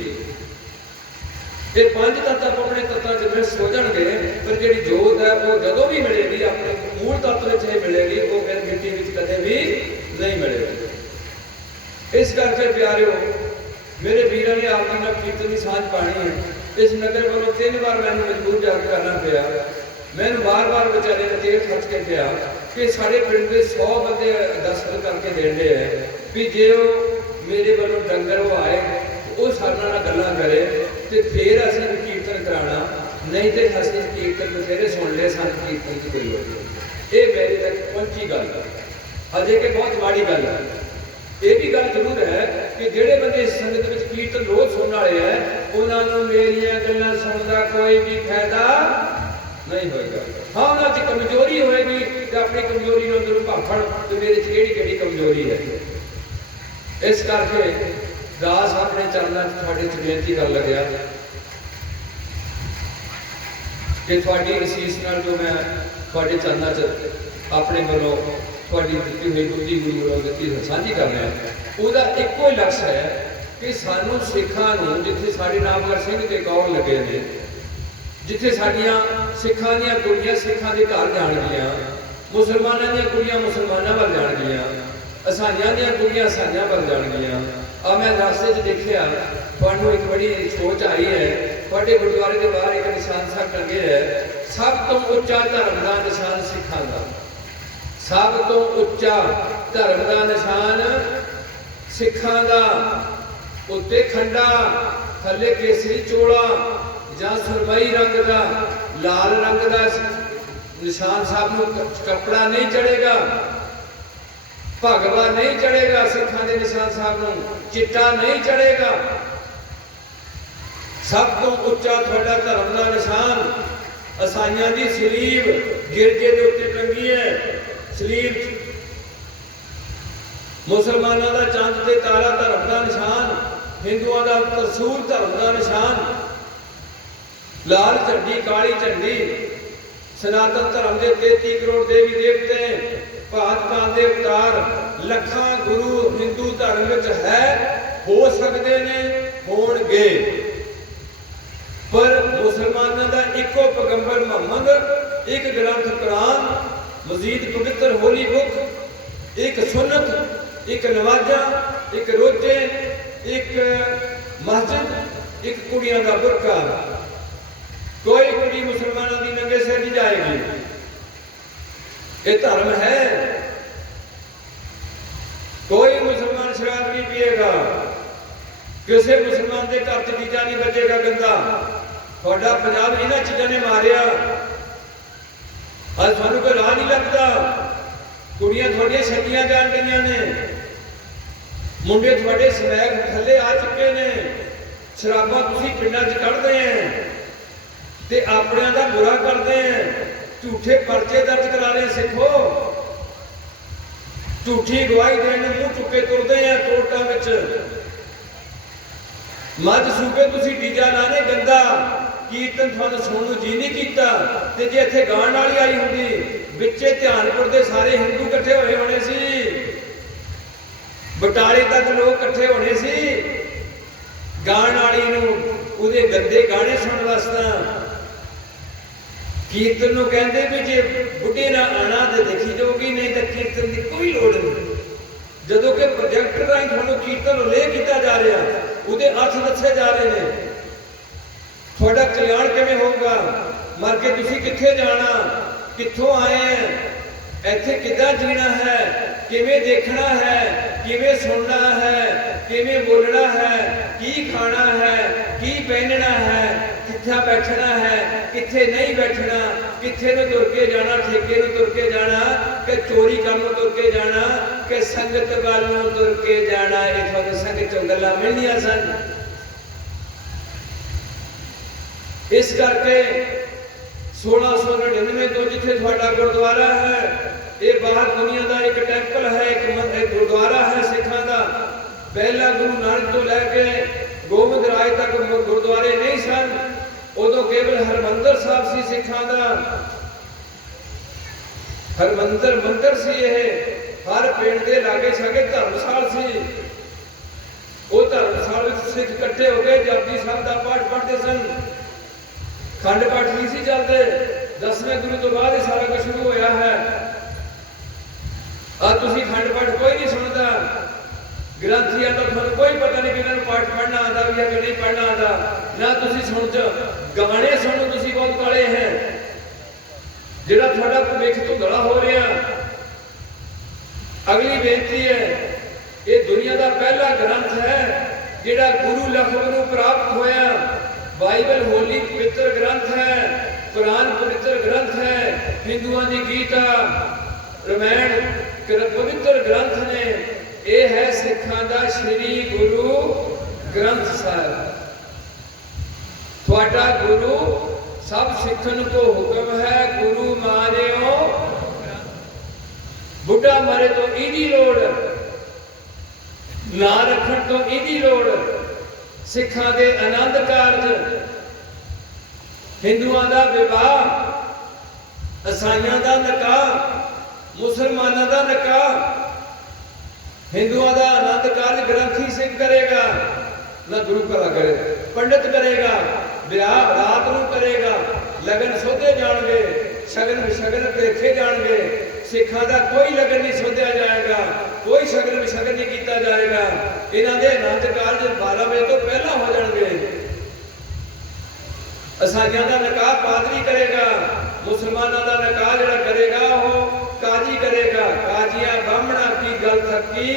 ये पांच तत्त अपने तत्तां च मिक्स हो जाएंगे, पर जिहड़ी जोत है वो जदों भी मिलेगी अपने मूल तत्व विच ही मिलेगी, वो फिर मिट्टी विच कदे भी नहीं मिलेगी। इस करके प्यारिओ मेरे वीरां ने आप जी नाल कीर्तन की सांझ पानी है। इस नगर वालों 3 बार मैंने मजबूर जाकर करना पिया। मैंने बार बार बेचारे ने तेल खर्च के कहा कि साढ़े पिंड के 100 बंदे दस्तखत करके देंदे है भी जे मेरे वालों डंगर वो आए वो सारे नाल गल्लां करे तो फिर असीं कीर्तन कराना, नहीं तो असीं कीर्तन बथेरे सुन ले, सानूं कीर्तन की कोई लोड़ नहीं। ये मेरी तक पहुंची गल है, अजे कि बहुत माड़ी गल है। ये भी गल जरूर है कि जिहड़े बंदे संगत में कीर्तन रोज सुनने वाले हैं उन्होंने मेरिया गल्लां सुनने का कोई भी फायदा नहीं होगा। हाँ उन्होंने च कमजोरी होएगी तो अपनी कमजोरी को अंदरों भाफण तो मेरे केड़ी कमजोरी है। इस करके दास अपने चरणों थोड़े बेनती कर लग्या कि थोड़ी असीस नाल जो मैं थोड़े चरणों च अपने वालों थोड़ी दी हुई दूजी गुरु वालों दी साझी कर रहा। उसका एको ही लक्ष्य है कि सानू सिखां नूं जिथे साडे नामवर सिंह ते कौर लगे ने, जिथे साडियां सिखां दीयां कुड़ियां सिखां दे घर जाणगियां, मुसलमानां दीयां कुड़ियां मुसलमानां वल जाणगियां, ईसाइयां दीयां कुड़ियां ईसाइयां वल जाणगियां। आ मैं रास्ते च देखिया तुहानूं एक बड़ी सोच आई है, तुहाडे गुरुद्वारे के बाहर एक निशान साहब टंगे है, सब तो उच्चा धर्म का निशान सिखां दा, सब तो उच्चा धर्म का निशान सिखां दा, उत्ते खंडा थले केसरी चोला जां सुरमई रंग का लाल रंग का निशान साहब नूं कपड़ा नहीं चढ़ेगा, भगवा नहीं चढ़ेगा, सिखां दे निशान साहब नूं चिट्टा नहीं चढ़ेगा। सब तो उच्चा थोड़ा धर्म का निशान ईसाइयां दी सलीब गिरजे दे उत्ते टंगी है, सलीब मुसलमानों का चंद ते तारा धर्म का निशान, हिंदुओं का तरसूल धर्म का निशान, लाल झंडी काली झंडी सनातन धर्म के 33 करोड़ देवी देवते भांत भांत के अवतार लखां गुरु हिंदू धर्म विच है, हो सकते ने होणगे, पर मुसलमानों का इको पैगंबर मुहम्मद, एक ग्रंथ कुरान, मजीद पवित्र होली बुक, एक सुन्नत, एक नवाजा, एक रोजे, एक मस्जिद, एक कुड़ियां का बुरका। कोई कुड़ी मुसलमानों की नंगे सिर नहीं जाएगी, ये धर्म है। कोई मुसलमान शराब नहीं पिएगा, किसी मुसलमान के घर च डीजा नहीं बजेगा गंदा। थोड़ा पंजाब इन्हां चीज़ों ने मारिया, अज सानू कोई राह नहीं लगता। कुड़ियां थोड़ियां छड्डियां जान गईयां ने, मुंडे थोड़े समैक थले आ चुके ने, शराबां तुसीं पिंडां च कढ़दे हैं ते अपणियां दा बुरा करदे हैं, झूठे परचे दर्ज करा रहे सिखो, झूठी गवाही देने मुंह चुके तुरदे हैं कोर्टां विच। मज सूबे तुसीं डीजा लाने गंदा, कीर्तन थानू सुनने जी नहीं कीता, ते जे इत्थे गाण वाली आई हुंदी विचे ध्यानपुर दे सारे हिंदू इकट्ठे होए होने सी, बटाले तक लोग इकट्ठे होने सी गाण वाली नूं उहदे गंदे गाने सुनन वास्ते। कीर्तन नूं कहंदे भी जे बुढ़े ना आना ते देखी जाओगी, नहीं तो कीर्तन की कोई लोड़ नहीं। जदों कि प्रोजेक्ट राਹੀਂ थानू कीर्तन ले किया जा रहा, उहदे अर्थ दसे जा रहे हैं, थोड़ा कल्याण किवें होगा, मर के तुसीं कित्थे जाना, कित्थों आए हैं, इत्थे किद्दां जीना है, किवें देखना है, किवें सुनना है, किवें बोलना है, की खाना है, की पहनना है, कित्थे बैठना है, कित्थे नहीं बैठना, कित्थे नूं तुर के जाना, ठेके नूं तुर के जाना, कि चोरी करन नूं तुर के जाना, कि संगत वाल नूं तुर के जाना। ये तुहानूं संगत चों गल्लां मिलनियां सन। इस करके 1699 तो जिथे थोड़ा गुरुद्वारा है, ये बाहर दुनिया का एक टैंपल है, एक गुरुद्वारा है सिखां का। पहला गुरु नानक तो लैके गोबिंद राय तक गुरुद्वारे नहीं सन, उदों केवल हरमंदर साहब सी सिखां का, हरमंदर मंदिर सी। यह हर पिंड के लागे छागे धर्मशाल सी, वो धर्मशाल में सिख इकट्ठे हो गए जपजी साहब का पाठ पढ़ते सन। खंड पाठ नहीं सी चलते, 10वें गुरु तो बाद ही सारा कुछ शुरू होया है। आज तुसीं खंड पाठ कोई नहीं सुनता, ग्रंथियां तो तुहानूं कोई पता नहीं कि इन्हां नूं पाठ पढ़ना आता भी है कि नहीं पढ़ना आता ना। तुसीं सुन गाने सुनो, तुसीं बहुत काले हैं, जिहड़ा तुहाडा भविख धुंधला हो रहा। अगली बेनती है, ये दुनिया का पहला ग्रंथ है जिहड़ा गुरु लखन नूं प्राप्त होया। बाइबल होली पवित्र ग्रंथ है, कुरान पवित्र ग्रंथ है, हिंदुओं की गीता रामायण पवित्र ग्रंथ ने। यह है सिखां दा श्री गुरु ग्रंथ साहिब। थोड़ा गुरु सब सिखन को हुक्म है गुरु मानियो, बुढ़ा मरे तो इदी लोड़, ना रखण तो इदी लोड़। सिखा दे आनंद कारज, हिंदुआं दा विवाह, ईसाइयां दा निकाह, मुसलमानां दा निकाह। हिंदुआं दा आनंद कारज ग्रंथी सिंह करेगा, ना गुरु भला करे, पंडित करेगा। ब्याह रात नूं करेगा, लगन सोधे जाणगे, शगन विशगन देखे जाणगे। सिखां दा कोई लगन नहीं सोधिया जाएगा, कोई शगन विशगन नहीं किया जाएगा। इन्हां दे आनंद कारज 12 बजे तो पहला हो जाणगे। ईसाइयां दा निकाह पादरी करेगा, मुसलमानां दा निकाह जिहड़ा करेगा वो काजी करेगा। काजियां बामणा की गल थकी,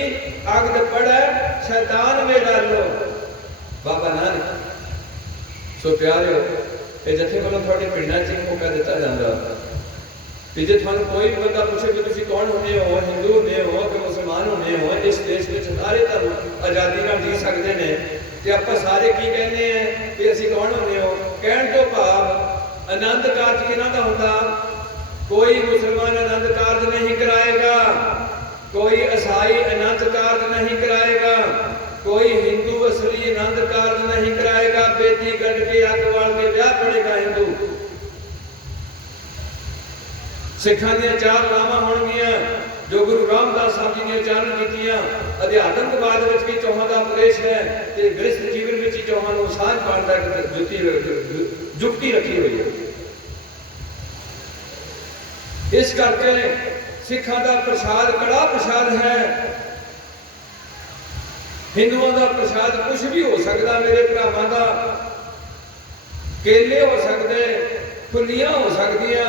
अगद पड़े शैतान में डाल लो। बाबा नानक सो प्यारे ये जथे वालों थोड़े पिंडा च मौका दिता जाता कि जे थानू कोई भी बंदा पूछे कि तुसीं कौन होंदे हो, हिंदू होंदे हो कि मुसलमान होंदे हो, इस देश में सारे धर्म आज़ादी नाल जी सकते हैं, तो आपां सारे की कहने हैं कि असीं कौन होंदे हो। कहण तो भाव आनंद कारज किहनां दा हुंदा? कोई मुसलमान आनंद कारज नहीं कराएगा, कोई ईसाई आनंद कारज नहीं कराएगा, कोई हिंदू असली आनंद कारज नहीं कराएगा। बेटी गढ़ के अग वाल के ब्याह पड़ेगा हिंदू। सिखां दीयां 4 लावां होणगीआं जो गुरु रामदास साहब जी ने उचारण कीतियां। अध्यात्मवाद विच भी चौहां दा उपदेश है ते गृहस्थ जीवन विच चौहां नूं साझ पाउण दा जुक्ति रखी हुई है। इस करके सिखां दा प्रसाद कड़ा प्रसाद है। हिंदुओं का प्रसाद कुछ भी हो सकता, मेरे भरावां दा केले हो सकते, फुलियां हो सकदियां,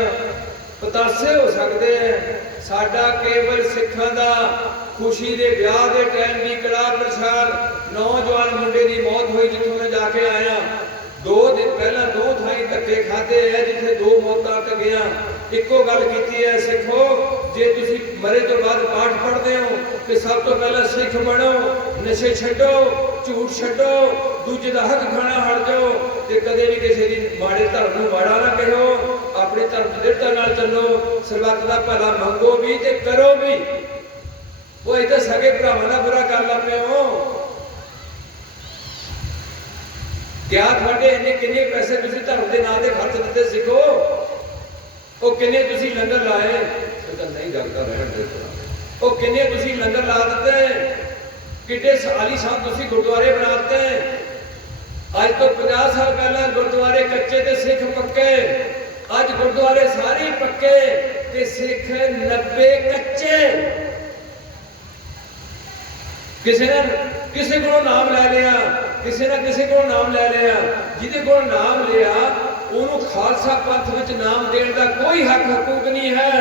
पतासे हो सकते हैं। साडा केवल सिखां दा खुशी दे ब्याह दे टाइम भी कड़ा प्रसाद। नौजवान मुंडे की मौत हुई जिथों मैं जाके आया, 2 दिन पहला 2 थाई धक्के खाते है जिथे 2 मौतां टगियां। इको गल कीती है, सिखो जे तुसी मरे तो बाद पाठ पढ़ते हो कि सब तो पहला सिख बनो, नशे छड्डो, झूठ छड्डो, दूजे दा हक खाना हट जाओ ते कदे भी किसी दी माड़े धर्म नूं माड़ा ना कहो। अपने धर्म की दृढ़ता नाल चलो, सरबत दा भला मंगो भी ते करो भी। वो इधर सगे भरावां दा बुरा कर लग पे हो। क्या थोड़े इन्ने किन्ने पैसे तुसी धर्म के नाम से खर्च दिते सिखो? वो किन्ने तुसी लंगर लाए? तो नहीं जगता रहन दे। वो किन्ने तुसी लंगर ला दिते? किड्डे आलीशान तुसी गुरुद्वारे बनाते? आज तो 50 साल पहले गुरुद्वारे कच्चे ते सिख पक्के, आज गुरुद्वारे सारे पक्के ते सिख 90 कच्चे। किसी ने किसी को नाम लै लिया, किसी ने किसी को नाम लै लिया। जिहदे को नाम लिया उन्होंने खालसा पंथ विच नाम देने का कोई हक हकूक नहीं है।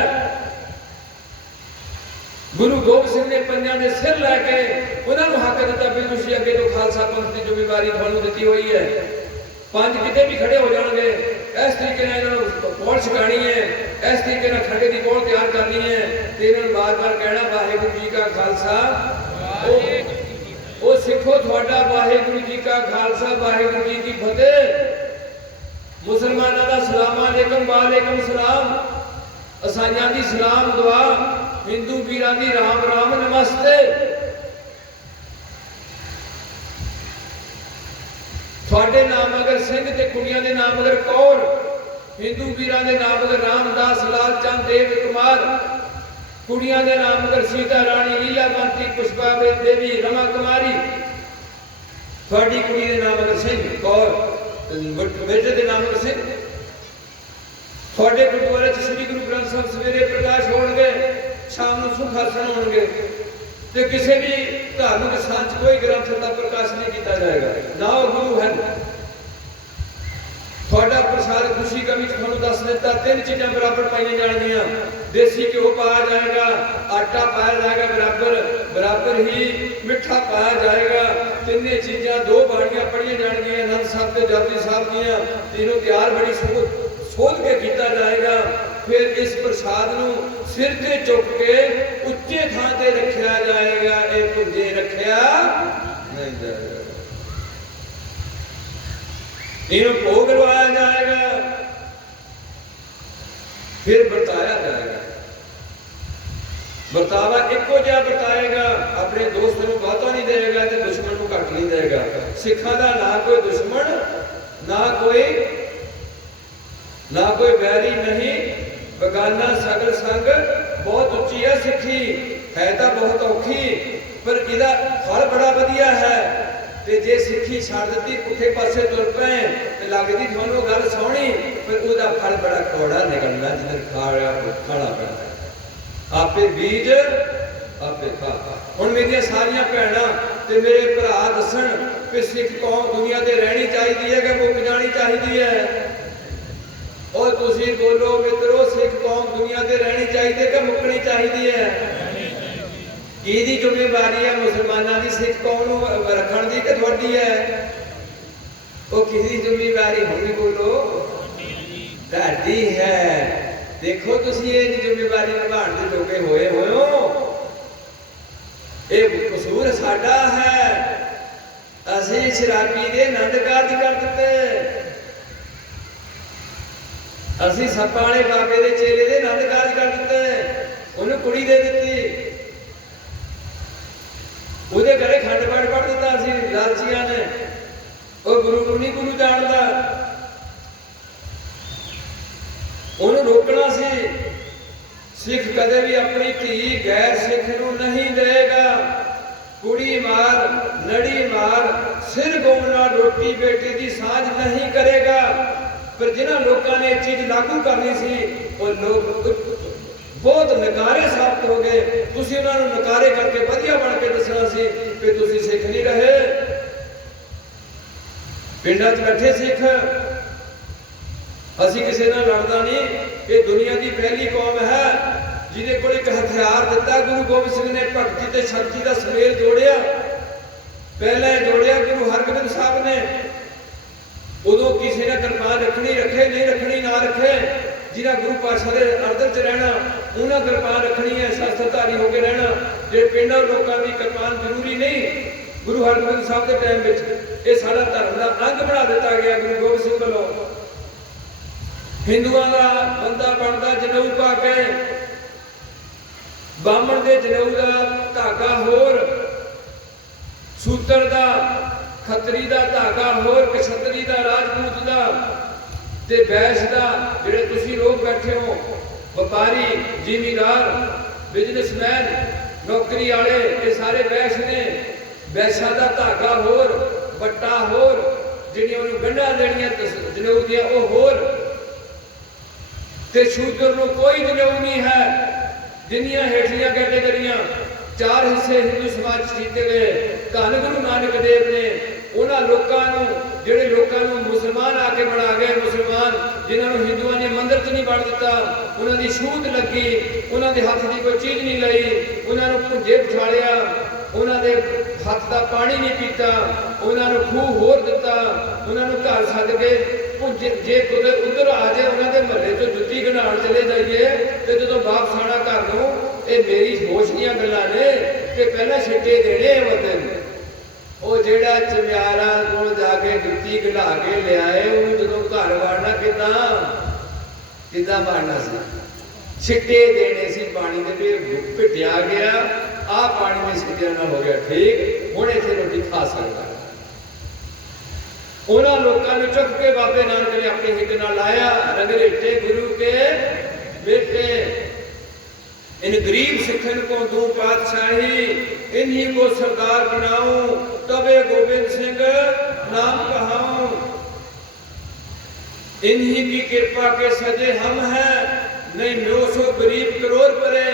गुरु गोबिंद सिंह ने पंजां दे सिर लैके उन्होंने हक दिता भी तुसीं अगे तो खालसा पंथ की जिम्मेवारी तुहानूं दित्ती हुई है। 5 किते भी खड़े हो जाएंगे, इस तरीके नाल इन्हां नूं पौड़ छकानी है, इस तरीके नाल खड़े की पौड़ तैयार करनी है ते इन्हां नूं बार-बार कहना वाहिगुरू जी का खालसा। ओ सिखो तुहाडा वाहिगुरू जी का खालसा, वाहिगुरू जी की फतेह। मुसलमानों का सलाम अलैकुम वालेकुम सलाम, ईसाइयां की सलाम दुआ, हिंदू वीरां की राम राम नमस्ते। थोड़े नाम अगर सिंह ते कुड़ियां दे नाम अगर कौर, हिंदू वीरां दे नाम अगर रामदास लाल चंद देव कुमार, कुड़ियां दे नाम अगर सीता रानी लीलावंती पुष्पावती देवी रमा कुमारी, थोड़ी कुड़ी दे नाम अगर सिंह कौर, बेटे के नाम अगर सिंह। थोड़े गुरुद्वारे श्री गुरु ग्रंथ साहब सवेरे प्रकाश होणगे, शाम को सुखासन होणगे, तो किसी भी धार्मिक स्थान कोई ग्रंथ का प्रकाश नहीं किया जाएगा, ना वो गुरु है। थोड़ा प्रसाद खुशी का भी थोड़ा दस दिता, 3 चीज़ां बराबर पाई जाएगियां। देसी घ्यो पाया जाएगा, आटा पाया जाएगा बराबर, बराबर ही मिठा पाया जाएगा। 3 चीज़ां 2 बाणियां पढ़िया जाएगियां, आनंद साहब ते जपजी साहब दियां, तीनों तैयार बड़ी सोच के किया जाएगा। फिर इस प्रसाद नूं सिर ते चुक के उच्चे थां ते रखा जाएगा, ये पुंजे रखा नहीं जाएगा। इन्हें भोग लवाया जाएगा। फिर बरताया जाएगा। बरतावा एको जिहा बरताएगा, अपने दोस्त को बहुता नहीं देगा तो दुश्मन को घट नहीं देगा। सिखा का ना कोई दुश्मन, ना कोई बैरी नहीं, बगाना सगल संग। बहुत उच्ची है सिखी, है तो बहुत औखी, पर इसका फल बड़ा वधिया है। तो जे सिखी छड़ दी पुठे पासे तुर पे तो लगती थोनों गल सोहनी, पर उसका फल बड़ा कौड़ा निकलना जिधर खाना पैंदा। आपे बीज आपे खा। हुण मेरिया सारिया भैणां ते मेरे भरा दसन कि सिख कौम दुनिया ते रहनी चाहिए है कि मुक जानी चाहिए है? और तुसी बोलो मित्रों, सिख कौम दुनिया ते रहनी चाहिए कि मुकनी चाहिए है? किहदी जिम्मेवारी है मुसलमानों की सिख कौम नूं रखण दी कि तुहाडी है? वो किहदी जिम्मेवारी होगी बोलो? तुहाडी है। देखो तुसी ये जिम्मेवारी निभाण दे जोगे होए हो। ये कसूर साडा है, असीं शराबी दे आनंद कारज कर दिते, असीं सप्पां वाले बाबे दे चेले दे आनंद कारज कर दिते, उन्हें कुड़ी दे दित्ती, ਉਹਦੇ घरे खंड पाठ पढ़ दिता। असीं लालचियां ने वो गुरु नूं नहीं गुरु जानदा, ਉਹਨੂੰ रोकना सी। सिख कदे भी अपनी धी गैर सिख नूं नहीं देगा। कुड़ी मार, नड़ी मार, सिर घूमना रोटी बेटी की साझ नहीं करेगा। पर जिन्हां लोगों ने चीज लागू करनी सी, वो लोग बहुत नकारे साबित हो गए। तुसीं उन्हां नूं नकारे करके वधिया बन के दसना सी कि तुसीं सिख नहीं रहे। पिंडां 'च बैठे सिख, असीं किसी नाल लड़दा नहीं। ये दुनिया की पहली कौम है जिहदे कोल एक हथियार दिता। गुरु गोबिंद सिंह ने भगती ते शक्ति का सुमेल जोड़िया। पहले जोड़िया गुरु हरगोबिंद साहब ने। उदों किसी ने किरपान रखनी रखे, नहीं रखनी ना रखे। जिन्हें गुरु पातशाह के अर्दर च रहना उन्हें किरपान रखनी है, शस्त्रधारी होकर रहना। जो पिंडों लोगों की किरपान जरूरी नहीं। गुरु हरगोबिंद साहब के टाइम में ये सारा धर्म का अंग बना दिता गया गुरु गोबिंद सिंह वालों। हिंदुओं का बंदा बनता जनेऊ पा के, बामण के जनेऊ का धागा होर, सूत्र का खतरी का धागा होर, कछतरी का राजपूत का ते बैश का। जिहड़े तुसीं लोग बैठे हो व्यापारी, जिमीदार, बिजनेसमैन, नौकरी वाले, ये सारे बैश ने। बैशा का धागा होर, बट्टा होर, जिहड़ियां उन्होंने गंढां देणियां जनेऊ दियां वो होर। ते शूद्र नूं कोई जनेऊ नहीं है। जिन्नियां हेठलियां कैटेगरियां 4 हिस्से हिंदू समाज कीते गए। धन गुरु नानक देव ने उन्होंने लोगों जिहड़े लोगों मुसलमान आके बना गए, मुसलमान जिन्होंने हिंदुओं ने मंदिर च नहीं बण दिता, उन्होंने छूत लगी, उन्होंने हाथ की कोई चीज़ नहीं लई, उन्होंने भुंजे बिठालिया, उन्होंने हाथ का पानी नहीं पीता, उन्होंने खूह होर दिता, उन्होंने घर सद के भुंजे जे उधर आ जाए उन्होंने महल्ले चो जुत्ती गनाण चले जाइए तो जो वापस आना घर नूं। ये मेरी होश दी गल्लां ने कि पहले छिट्टे देने बंदे वो जिहड़ा चमियारा कोल जाके जुत्ती गला के लियाए उन्होंने जो घर वाड़ना किदां वाड़ना सी? छिट्टे देने सी पानी दे भिटिया गया, आ पानी में छिट्टियां नाल हो गया ठीक, हुण इत्थे रोटी खा सकदा। उन्होंने लोगों ने चुक के बाबे नानक ने अपनी हिट न लाया। रंगरेटे गुरु के बेटे, इन गरीब सिखन को दूं पातशाही, इन्हीं को सरदार बनाऊं, तबे गोबिंद सिंह नाम कहाऊं। इन्हीं की कृपा के सजे हम हैं, नहीं 900 गरीब करोड़ परे।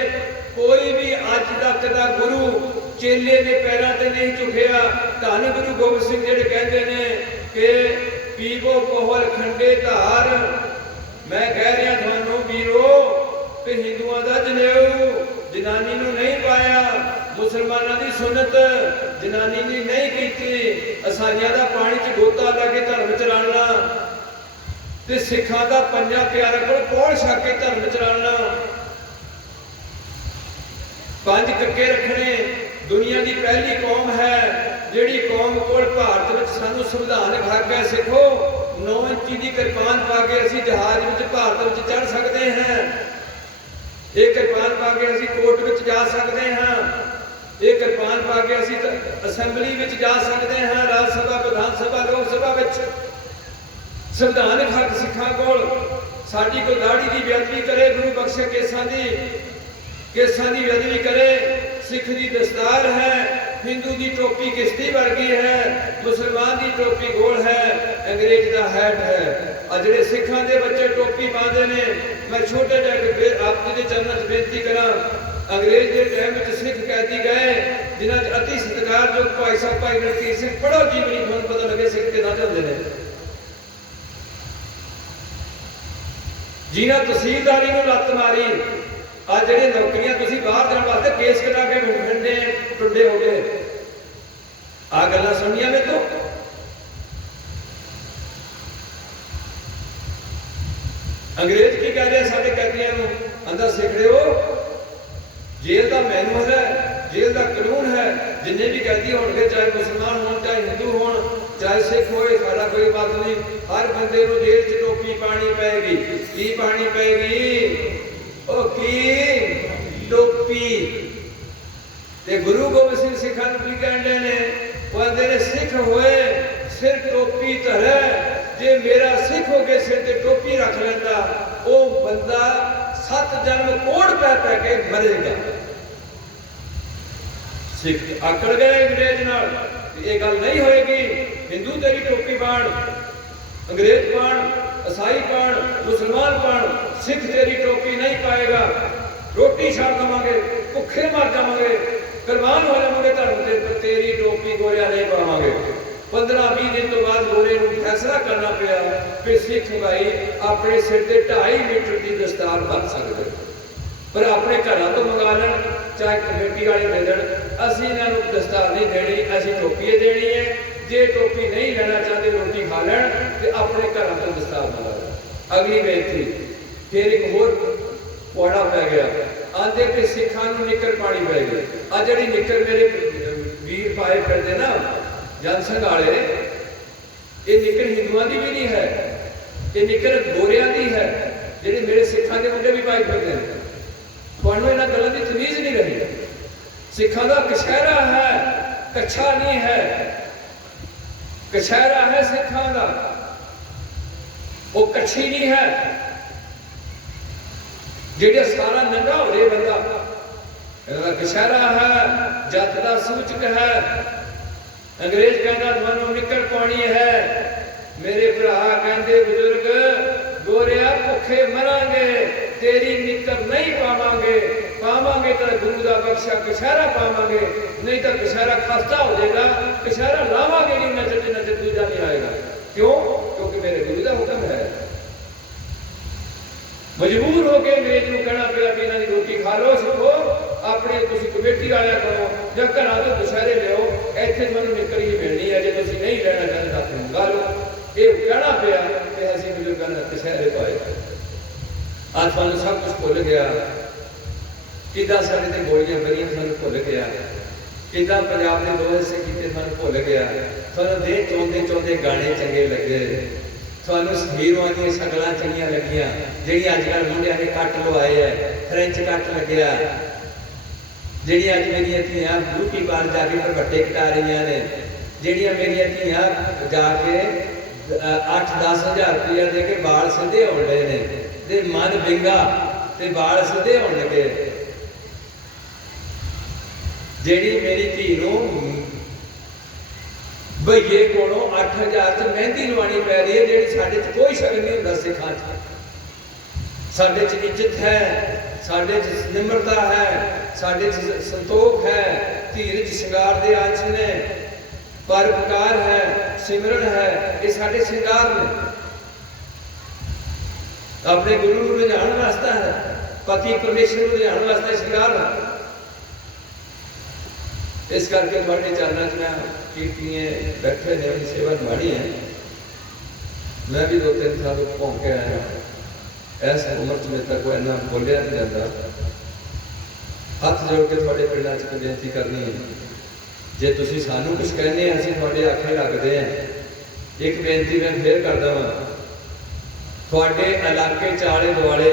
कोई भी अज तक का गुरु चेले ने पैरों से नहीं झुकिया। धन गुरु गोबिंद सिंह जिहड़े कहते ने कि पीवो कोहल खंडे धार। मैं कह रहा थानू वीरो कि हिंदुओं का जनेऊ जनानी नूं नहीं पाया, मुसलमानों की सुनत जनानी ने नहीं की, ईसाइयां का पानी च गोता लैके धर्म चलाना, ते सिखां का पंजा प्यारा को पौड़ छक के धर्म चलाना, 5 टक्के रखने। दुनिया की पहली कौम है जिहड़ी कौम कोल भारत में सानू संविधान खा के सिखो 9 इंची की किरपान पा के असी जहाज में भारत में चढ़ सकते हैं, ये किरपान पा के असी कोर्ट में जा सकते हैं, ये किरपान पा के असी असैंबली में जा सकते हैं, राज सभा विधान सभा लोक सभा में। संविधानिक हक सिखा को साडी कोई दाढ़ी की बेअदबी करे, गुरु बख्शे केसां की बेअदबी करे, सिख की दस्तार है, हिंदू की टोपी किश्ती वर्गी है, मुसलमान की टोपी गोल है, अंग्रेज का हैट है। और जो सिखां के बच्चे टोपी पाते ने, मैं छोटे जगह आप जी के चरणों में बेनती करा, अंग्रेज के टाइम में सिख कैदी गए जिन्होंने अति सत्कार जो भाई साहब भाई रणधीर सिंह पढ़ो जीवनी थोड़ा पता लगे सिख के ना चलते हैं, जिन्हें तहसीलदारी को लत्त मारी, आज जो नौकरियां तुम बाहर जाने वास्ते केस कटा के ठंडे टुंडे हो गए, आ गल्लां सुनिया में तो अंग्रेज की कह रहे साडे कैदियों को अंदर सिख रहे हो, जेल का मैनुअल है, जेल का कानून है, जिन्ने भी कैदी होंगे चाहे मुसलमान हो चाहे हिंदू हो चाहे सिख होए, साडा कोई बात नहीं, हर बंदे को जेल च टोपी पानी पेगी, की पानी पेगी, ओ की टोपी। ते गुरु गोबिंद सिंह सिखां की कहते ने, कहते ने सिख होए सिर टोपी धरे, जे मेरा सिख हो के सिर ते टोपी रख लेंदा वो बंदा 7 जन्म कोड़ पै पै के मरेगा। सिख आकड़ गए अंग्रेज नाल, ये गल नहीं होएगी, हिंदू तेरी टोपी पाण, अंग्रेज पाण, ईसाई पाण, मुसलमान पाण, सिख तेरी टोपी नहीं पाएगा, रोटी छाड़ देवांगे, भुखे मर जावांगे, कुर्बान हो जावांगे, धर्म ते तेरी टोपी गोरिया नहीं पावांगे। 15-20 दिन तो बाद गोरे को फैसला करना पिया कि सिख भाई अपने सिर से 2.5 मीटर की दस्तार बन सकते, पर अपने घर तो मंगा लें, चाहे कमेटी वाले दे दें, असी इन्होंने दस्तार नहीं देनी, असी टोपी देनी है। जे टोपी नहीं लेना चाहते रोटी खा लैन तो अपने घर तो दस्तार मंगा लें। अगली बेनती फिर एक होर पौड़ा पै गया, आंदे कि सिखां नूं निकर पानी पै गई। आ जिहड़ी निकर मेरे वीर पाए फिरदे ना जनसंघ वाले, ये निकर हिंदुओं की भी नहीं है, ये निकर गोरियां की है, जिहड़े मेरे सिखां के मुंडे भी पाए फिरदे ने। तुहानूं इन्हां गल्लां दी तमीज़ नहीं रही। सिखां दा कछहरा है, कच्छा नहीं है, कछहरा है सिखां दा, वो कच्छी नहीं है। जिहड़ा सारा नंगा हो जाए बंदा, इन्हां दा कछहरा है, जत दा सूचक है। अंग्रेज कहना तुहानूं निकर पानी है, मेरे भरा कहंदे बुजुर्ग गोरिया भुखे मरांगे, तेरी निकर नहीं पावांगे, पावांगे तो गुरु का बख्शा कछहरा पावांगे, नहीं तो कछहरा खस्ता हो जाएगा, कछहरा लावांगे नहीं, नजर नजर दूजा नहीं आएगा। क्यों? क्योंकि मेरे गुरु का हुक्म है। मजबूर होकर अंग्रेज को कहना पिया कि इन्होंने रोटी खा लो, सिखो अपने तुम कमेटी वाले करो या घर तो दशहरे लियो, इतने मैं निकर ही मिलनी है, जो तुम नहीं लेना चाहते तो मंगा लो। ये कहना पिया कि असं बुजुर्गों ने दशहरे पाए। आज सानू सब कुछ भुल गया, किदा साढ़े ते गोलियां बरियां सानू भुल गया, किदा पंजाब के 2 हिस्से किए सानू भुल गया। सानू दे चौंदे चौंदे गाने चंगे लगे, सानू हीरों दी शक्लां चंगियां लगियां, जिहड़ी अजकल मुंडियां ने कट लवाए है, फ्रेंच कट लग्या, जिहड़ी अज मेरियां धीआं ब्यूटी पार्लर जाके भरभट्टे कटा रही ने, जिहड़ियां मेरियां धीआं जाके 8-10 हज़ार रुपया दे के बाल सीधे होण लगे ने, ते मन विंगा ते बाल सीधे होण लगे। जिहड़ी मेरी धी नूं भईए कोलों 8,000 च मेहंदी लवानी पै रही है, जिहड़ी साडे च कोई शगन नहीं हुंदा। सिखां च साडे च इज्जत है, साडे च निम्रता है, साडे च संतोख है, धीरज श्रृंगार दे अंश ने, परोपकार है, सिमरन है, ये साडे श्रृंगार ने। अपने गुरु को रिझाण वास्ते है, पति परमेश्वर को रिझाण वास्ते श्रृंगार है। इस करके थोड़े चरणों च मैं कीर्तियां बैठे ने सेवा निभानी है। मैं भी 2-3 साल घूम के आया, इस उम्र च मेरे तक इन्ना बोलिया नहीं जाता। हथ जोड़ के थोड़े पिंडां च बेनती करनी है, जे तुसीं सानू कुछ कहने असीं थोड़े आखे लगदे हैं, एक बेनती मैं फिर करदा वां, तुहाडे इलाके च आले दुआले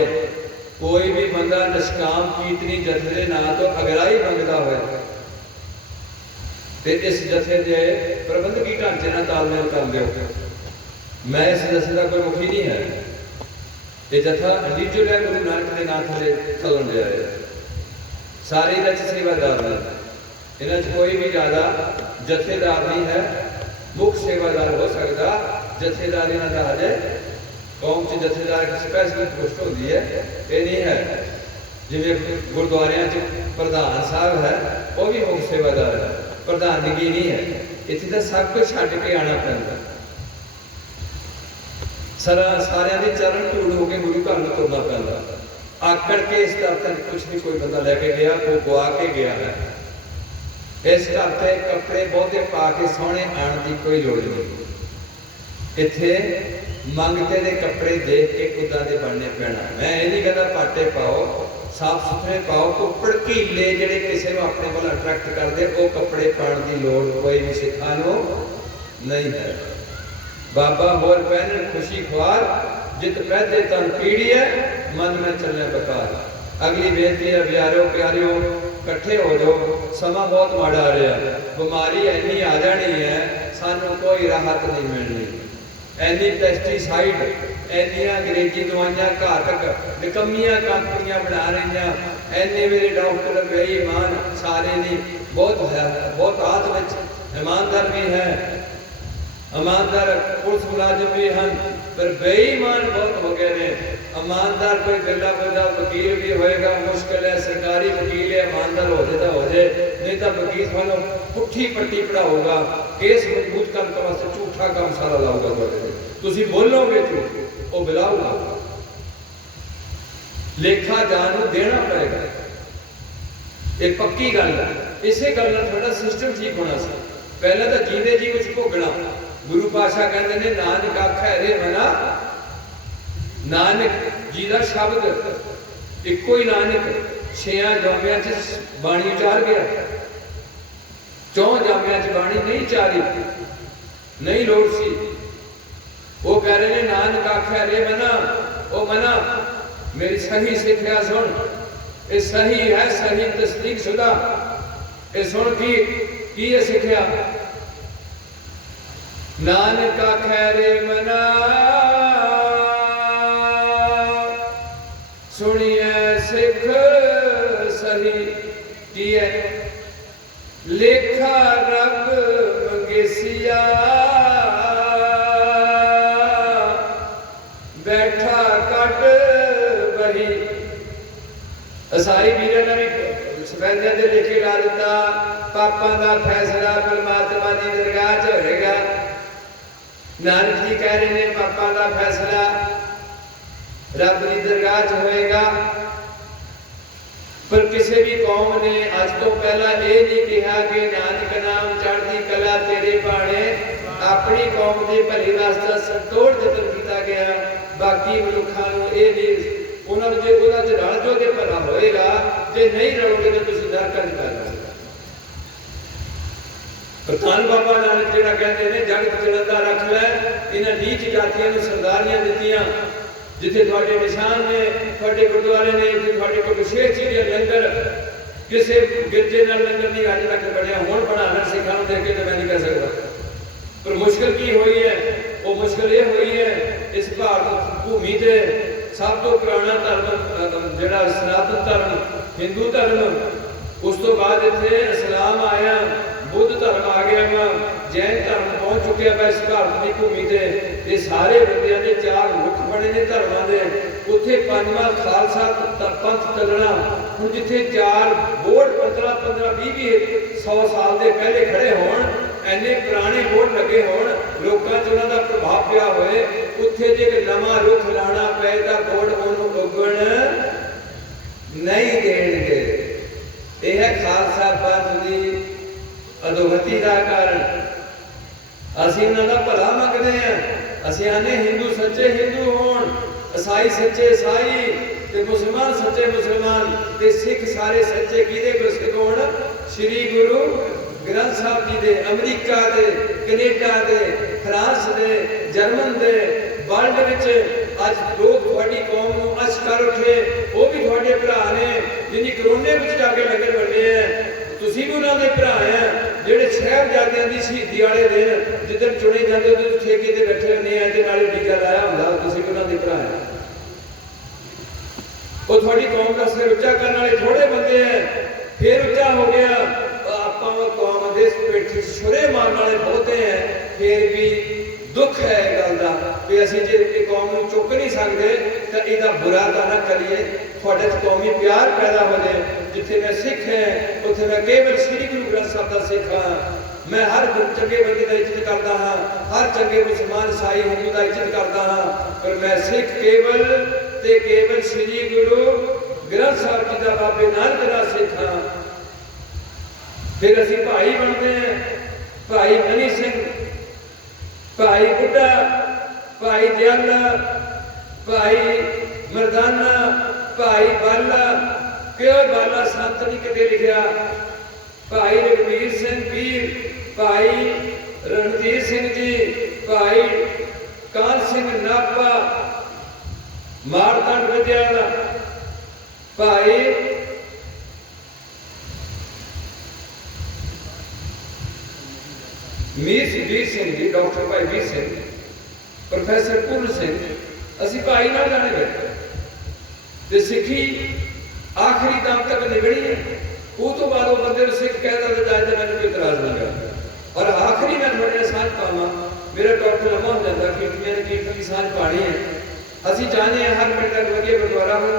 कोई भी बंदा निष्काम कीर्तनी जथे दे नां तो अगराई मंगदा होए ते इस जथे दे प्रबंधकी ढांचे नाल तालमेल कर लिओ। मैं इस जथे का कोई मुखी नहीं है, ये जथा इंडिविजुअल है, गुरु नानक के नाम थले चलन दिया है, सारे इहदे च सेवादार ने, इन्हां च कोई भी ज़्यादा जथेदार नहीं है। मुख सेवादार हो सकता, जथेदार इन्हां दा हजे कौम च जथेदार की स्पैशल पोस्ट होती है, ये नहीं है। जिवें गुरुद्वारियां च प्रधान साहब है, वो भी मुख सेवादार है, प्रधानगी नहीं है। इत्थे तां सब कुछ छड्ड के आना पैंदा, सारियां दे चरण धूड़ होकर गुरु घर में तुरना पैंदा। आकड़ के इस घर तक कुछ नहीं कोई बंदा लैके गया, वो गुआ के गया है। इस घर से कपड़े बहुते पा के सोहने आने की कोई लोड़ नहीं। इत्थे मंगते दे कपड़े देख के उदां दे बनने पैना। मैं ये नहीं कहता पाटे पाओ, साफ सुथरे पाओ, कुपड़ ढीले जिहड़े किसी को अपने को अट्रैक्ट करते, वो कपड़े पाने की लोड़ कोई भी सिखा नूं नहीं है। बाबा होर पहन खुशी ख्वार, जित पैदे तन पीड़ी है, मन में चलने बेकार। अगली बेनती है, प्यारो प्यारियो इकट्ठे हो जाओ, समा बहुत माड़ा आ रहा, बीमारी इन्नी आ जानी है, सानू कोई राहत नहीं मिलनी। इन्नी पेस्टिसाइड, इन्नियां अंग्रेजी दवाइयां घातक निकम्मियां कंपनियां बना रही, इन्ने मेरे डॉक्टर बेईमान सारे नहीं, बहुत है, बहुत हाथ में ईमानदार भी है, ईमानदार पुलिस मुलाजिम भी हैं, पर बेईमान बहुत हो गए हैं। ईमानदार कोई गला बंदा वकील भी होएगा मुश्किल है, सरकारी वकील है, ईमानदार हो जाए तो हो जाए, नहीं तो वकील थानू पुट्ठी पट्टी पढ़ाऊगा, केस मजबूत करने वास्ते झूठा काम सारा लाऊगा, तुसी बोलोगे झूठ वो बिलाऊगा, लेखा जानू देना पड़ेगा। एक पक्की गल है, इसे गल नाल थोड़ा सिस्टम ठीक होना सी। पहले तो जींदे जी कुछ भोगना, गुरु पातशाह कहते हैं नानक आखै रे मना, नानक जी का शब्द इको ही नानक 6 जामियां च बाणी उचार गया, 4 जामियां च बाणी नहीं उचारी, नहीं लोड़ सी। वो कह रहे हैं नानक आखै रे मना, ओ मना मेरी सही सिक्ख्या सुन, ये सही है, सही तस्दीक शुदा, ये सुन की ये सिक्ख्या। नानक आखै रे मना, सुनिए सिख सही किए, लेखा रब मंगेसिया, बैठा कट बही। ईसाई वीर ने भी सफेदे दे लिखे ला दिता, पापां दा फैसला परमात्मा की दरगाह च होएगा। नानक जी कह रहे हैं पापां दा फैसला रब की दरगाह च होएगा। पर किसी भी कौम ने अज तो पहला ये नहीं कहा कि नानक नाम चढ़ती कला तेरे भाणे, अपनी कौम की भली वास्ते संतोड़ जतन किया गया। बाकी मनुखा ये नहीं, उन्होंने जो रल जो तो भला होएगा, जो नहीं रलोगे तो तुम नरक नहीं कर। धन बाबा नानक जिहड़ा कहते हैं जगत चलंदा रख लै, इन्हां नीच जातियां नूं सरदारियां दित्तियां, जिथे तुहाडे निशान ने, तुहाडे गुरुद्वारे ने, तुहाडे कोल विशेष चीज़ां लंगर, किसी गिरजे नाल लंगर नहीं अज तक बनिया, हुण बनाना सिखां नूं देख के तो मैं नहीं कह सकता। पर मुश्किल की हुई है, वो मुश्किल ये हुई है, इस भारत भूमि से सब तो पुराना धर्म जिहड़ा सनातन धर्म हिंदू धर्म, उस तो बाद इत्थे इस्लाम आया, बुद्ध धर्म आ गया, जैन धर्म पहुंच चुके हैं इस भारत की भूमि से। ये सारे बंदियां ने 4 मुख बने ने धर्मां दे, उत्थे 5वां खालसा पंथ चलना। हुण जिथे 4 बोर्ड 15-15 20 100 साल के पहले खड़े होण, इन्ने पुराने बोर्ड लगे होण, लोकां च उन्हां दा प्रभाव पिया होए, उत्थे जे नवां रुख लाना पए तां बोर्ड उहनूं उगण नहीं देणगे। यह है खालसा पंथ की अधोगति का कारण। असीं उन्हां दा भला मंगदे हैं, असीं आने हिंदू सच्चे हिंदू होण, ईसाई सच्चे ईसाई, ते मुसलमान सच्चे मुसलमान, ते सिख सारे सच्चे किहदे गुरसिख होण, श्री गुरु ग्रंथ साहब जी दे, अमरीका दे, कनेडा दे, फ्रांस दे, जर्मन दे, वर्ल्ड विच अज लोग थोड़ी कौम नूं अस कर उठे, वो भी थोड़े भरा ने जिन्हें करोने में जाके लंगर वंडे हैं। तुसीं भी उन्हां दे भरा हैं जिहड़े साहिबजादियां दी शहीदी वाले दिन जिद्दन चुने जाते उस ठेके ते बैठे रहने हैं ते नाले टीका लाया हुंदा, तुसीं भी उन्हां दे भरा हैं। वो थोड़ी कौम का सिर उच्चा करने वाले थोड़े बंदे हैं, फिर उच्चा हो गया। आपां कौम दे पेट छुरे मारने वाले बहुते हैं, फिर भी दुख है गल का भी असीं जे कौम नूं चुक नहीं सकते तो इहदा बुरा तां ना करिए। तुहाडे च कौमी प्यार पैदा हो जाए। जिथे मैं सिख है उत्थे मैं केवल श्री गुरु ग्रंथ साहब का सिख हाँ। मैं हर चंगे बंदे का इज्जत करता हाँ, हर चंगे मुसलमान ईसाई हिंदू का इज्जत करता हाँ, पर मैं सिख केवल ते केवल श्री गुरु ग्रंथ साहब जी का बाबे नानक का सिख हाँ। फिर असीं भाई बनते हैं, भाई मनी सिंह, भाई बुढ़ा, भाई दयाला, भाई मरदाना, भाई बाला। क्यों बाला संत नहीं कदे लिखा? भाई रघुवीर सिंह वीर, भाई रणधीर सिंह जी, भाई कान सिंह नापा मारतंड विद्याला, भाई वीर सिंह जी, डॉक्टर भाई वीर सिंह, प्रोफैसर पूर्ण सिंह। असीं भाई नाल जाने गए। सिक्खी आखिरी दम तक निभड़ी है। वो तो बाद वो बंदे सिख कहता तो जाए तो मैंने कोई इतराज नहीं करता। और आखिरी मैं थोड़े सांझ पावा, मेरा डॉक्टर लम्हा हो जाता कि मैंने कीर्तन की सांझ पानी है। असीं चाहते हैं हर पिंड तक वधिया गुरुद्वारा हो,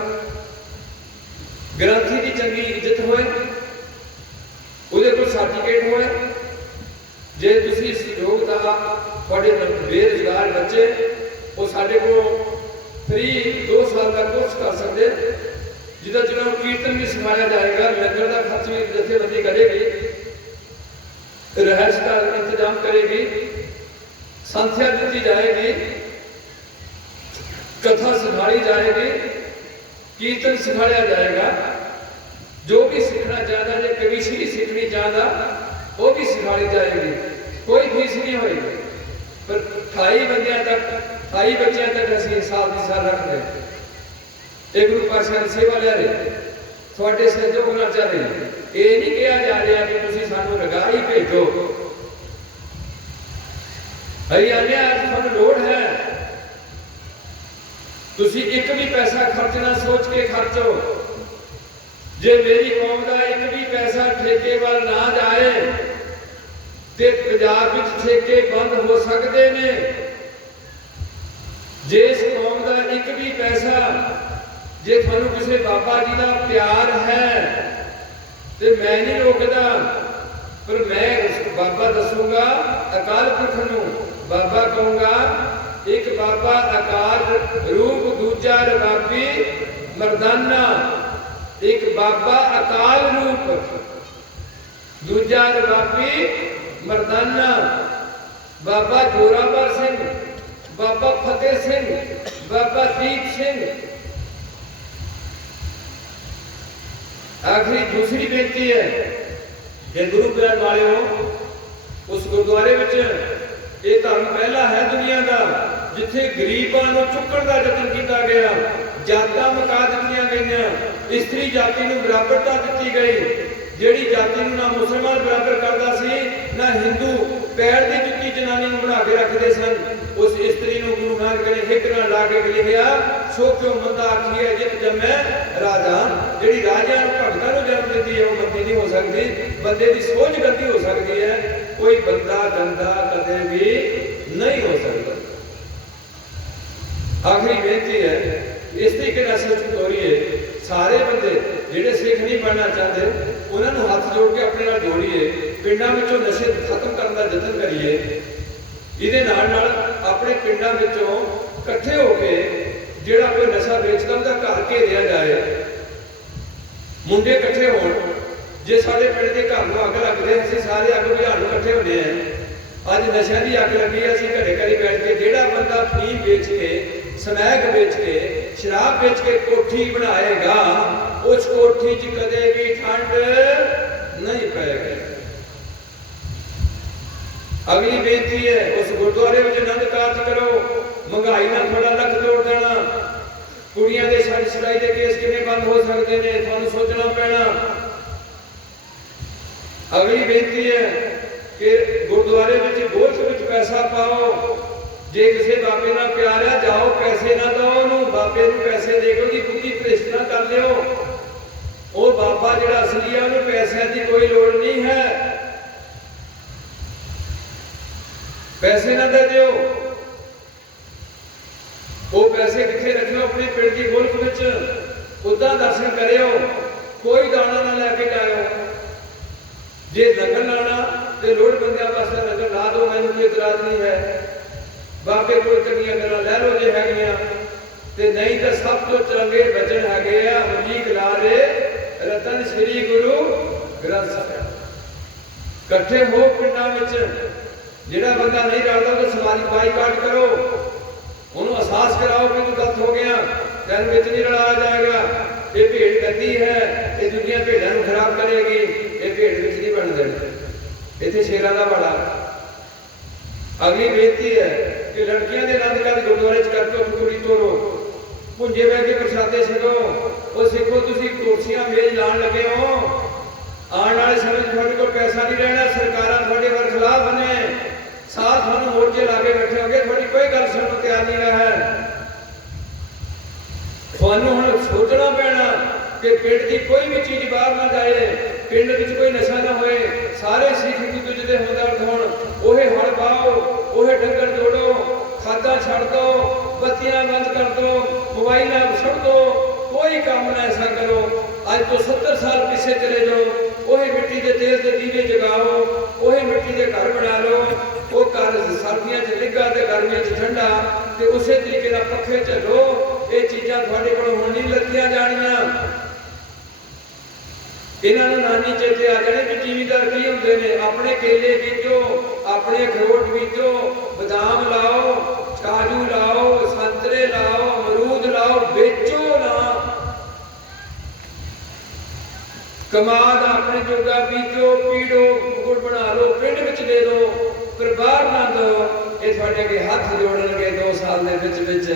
ग्रंथी की चंगी इज्जत होए, उहदे कोल सर्टिफिकेट होए। जे तुसीं योग्यता तुहाडे बेरोजगार बच्चे वो साडे कोल फ्री 2 साल का कोर्स कर सकते, जिदा जिन्होंने कीर्तन भी सिखाया जाएगा, लंगर का खर्च भी जथेबंदी करेगी, रहश का इंतजाम करेगी, संध्या दी जाएगी, कथा सिखाई जाएगी, कीर्तन सिखाया जाएगा। जो भी सीखना चाहता है, कविश्री सीखनी चाहता वो भी सिखाई जाएगी। कोई फीस नहीं होगी, पर 28 बंदियां तक 28 बच्चों तक असीं साल की साल रख रहे। एक गुरु पातशाह की सेवा ले रहे, थोड़े सहयोग होना चाह रहे हैं। ये नहीं कहा जा रहा कि तुसीं सानू लगा ही भेजो। हरियाणे अज तुहानू लोड़ है, तुसीं एक भी पैसा खर्चना सोच के खर्चो। जे मेरी कौम का एक भी पैसा ठेके वाल ना जाए तो पंजाब विच ठेके बंद हो सकते हैं। जे इस कौम का एक भी पैसा, जे थानू किसी बाबा जी का प्यार है तो मैं नहीं रोकदा, पर मैं बाबा दसूंगा अकाल पुरख नूं। बाबा कहूंगा एक बाबा अकाल रूप, दूजा रबाबी मरदाना। एक बाबा अकाल रूप, दूजा रबाबी मरदाना। बाबा जोरावर सिंह, बाबा फतेह सिंह, बाबा दीप सिंह। आखिरी दूसरी बेनती है कि गुरु प्यार वाले हो, उस गुरुद्वारे में ये धर्म पहला है दुनिया का जिथे गरीबों को चुकण का यतन किया गया, जातां मुका दित्तियां गईयां, स्त्री जाति को बराबरता दी गई। जिहड़ी जाति ना मुसलमान बराबर करता सी, ना हिंदू पैर की जुत्ती जनानी बना के रखते सन, उस स्त्री को गुरु नानक ने हिक नाल ला के लिखिया, सो क्यों मंदा आखी है जित जमै राजा। जिहड़ी राजा भगतां नूं जन्म दिंदी है वो मंदी नहीं हो सकती, बंदे की सोच गंदी हो सकती है, कोई बंदा गंदा कदे भी नहीं हो सकता। आखिरी बेनती है, इस तरीके नाल सच तोरीए। सारे बंदे जिहड़े सिख नहीं बनना चाहते उन्होंने हाथ जोड़ के अपने नाल जोड़िए, पिंडां विचों नशे खत्म करने का यतन करिए। इहदे नाल नाल अपने पिंडां विचों इकट्ठे होकर जिहड़ा कोई नशा बेचदा उहदा घर घेरिया जाए, मुंडे इकट्ठे होण। जे साडे पिंड दे घर नूं अग लगदे असीं सारे अग बुझाउण इकट्ठे होंदे हैं। अज नशा की अग लगी, असीं घरे घरे बैठ के जिहड़ा बंदा फीम बेच के, समैक बेच के, शराब बेच के कोठी बनाएगा, उस कोठी च कदे भी ठंड नहीं पैगी। अगली बेनती है, उस गुरुद्वारे में आनंद कारज करो, महंगाई ना थोड़ा लख तोड़ देना, कुड़ियां दे छड़ छड़ाई दे केस किवें बंद हो सकते हैं, तुहानूं सोचना पैना। अगली बेनती है कि गुरुद्वारे में गोल्फ में पैसा पाओ, जे किसी बाबे नाल प्यार है जाओ पैसे ना दो उन्होंने, बाबे नूं पैसे दे के उसकी बुद्धि भ्रिष्ट ना कर लियो। वो बाबा जिहड़ा असली है उन्हें पैसों की कोई लोड़ नहीं है, पैसे ना दे दियो। वो पैसे कितने रखियो, अपने पिंड की गोल्फ विच उदा दर्शन करियो, कोई दाना ना लैके जाओ। जे लंगर लाना तो लोड़ बंदियां वास्ते लंगर ला दो, मैनूं कोई इतराज नहीं है, बाबे कोल चंगियां गल्लां लै लो जे हैगियां, ते नहीं तो सब तो चंगे वचन हैगे आ उलीक ला रे रतन श्री गुरु ग्रंथ साहिब। इकट्ठे हो पिंडां विच, जिहड़ा बंदा नहीं रलदा तो समाजिक बाईकाट करो, उन्होंने एहसास कराओ कि तू गलत हो गया, तैनूं विच नहीं रलाया जाएगा, ये भेड़ गद्दी है, ये दूजियां भेड़ां नूं खराब करेगी, ये भेड़ विच नहीं बन देनी, इत्थे शेरां दा वाड़ा। अगली बेनती है कि लड़कियां दे आनंद कारज गुरुद्वारे च करके कुड़ी तोरो, भुंजे बह के प्रसादे छको, वो सिखो तुसीं कुर्सियां मेज लाण लगे हो, आने वाले समय तुहाडे कोल पैसा नहीं रहना, सरकारां तुहाडे वर खिलाफ ने, साथ तुहानूं मोर्चे ला के बैठे होगे, तुहाडी कोई गल सुणन नूं तैयार नहीं रहा। तुहानूं हुण सोचना पैना कि पिंड की कोई भी चीज़ बाहर ना जाए, पिंड विच कोई नशा ना होए, सारे सिख एक दूजे दे हमदर्द होण, ओहे हल बाओ, ओहे डंगर जोड़ो, खादा छड़ दो, बत्तियां बंद कर दो, मोबाइल छड़ दो, कोई काम ना ऐसा करो। आज तो 70 साल पीछे चले जाओ, ओहे मिट्टी के तेल के दीवे जगाओ, ओहे मिट्टी के घर बना लो, वो घर सर्दियों च निग्घा ते गर्मियों च ठंडा, ते उसे तरीके नाल पखे झलो, ये चीज़ां तुहाडे कोलों हुण नहीं लत्तियां जाणियां। इन्होंने नानी चेते आ जाने कि जिमीदार की होंगे ने, अपने केले बीजो, अपने अखरोट बीजो, बदाम लाओ, काजू लाओ, संतरे लाओ, अमरूद लाओ, बेचो ना, कमाद अपने जोगा बीजो, पीड़ो, गुड़ बना लो, पिंड विच दे दो, पर बाहर ना दो। ये थोड़े अगे हाथ जोड़नगे 2 साल के विच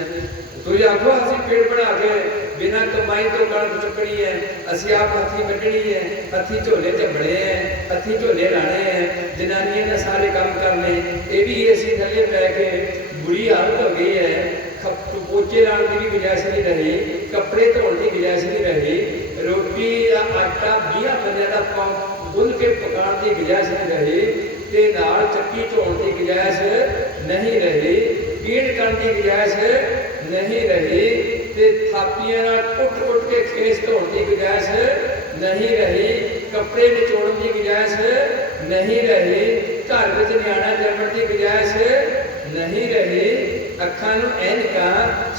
तुझे आखो असीं पेड़ बना के बिना कमाई तो कणक चुकनी है, असीं आप हथी बड्ढनी है, हथी झोले झबड़े हैं, हथी झोले लाने हैं, जनानियां ने सारे काम करने, ये भी असीं थल्ले पै के बुरी हालत हो गई है। पोचे लाने की भी गुंजाइश नहीं रही, कपड़े धोने की गुंजाइश नहीं रही, रोटी आटा 20 बंदियां का गुन के पकाने की गुंजाइश नहीं रही, ते नाल चक्की धोने की गुंजाइश नहीं रही, पीड़ करने की गुंजाइश नहीं रही, ते थापियां कुट कुट के खेस धोने की गुंजाइश नहीं रही, कपड़े निचोड़ने की गुंजाइश नहीं रही, घर में न्याणा जन्मण की गुंजाइश नहीं रही। अखां नूं ऐनकां,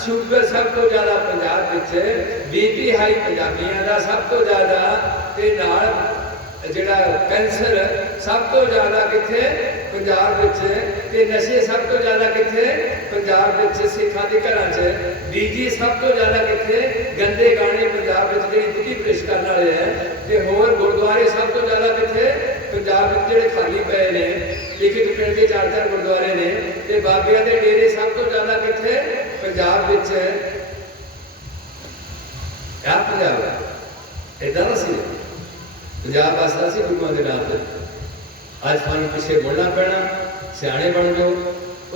शुगर सब तो ज़्यादा पंजाब विच, बीपी हाई पंजाबियां दा सब तो ज़्यादा, ते नाल जिहड़ा कैंसर सब तो ज़्यादा कित्थे पंजाब विच, ते नशे सब तो ज़्यादा कित्थे पंजाब विच, सिखां दे घरां च डीजे सब तो ज़्यादा कित्थे, गंदे गाने पंजाब विच जिहड़ी बुद्धि भ्रिष्ट करन वाले है, ते होर गुरुद्वारे सब तो ज़्यादा कित्थे पंजाब विच जिहड़े खाली पए ने, एक एक पिंड के 4-4 गुरुद्वारे ने, ते बाबियां दे डेरे सब तो ज़्यादा कित्थे पंजाब विच। क्या पंजाब है इदां दा सी, पंजाब आसदा सी गुरुआं दे नाम ते। अज सानूं पिछे मुड़ना पैना, सियाणे बन जाओ,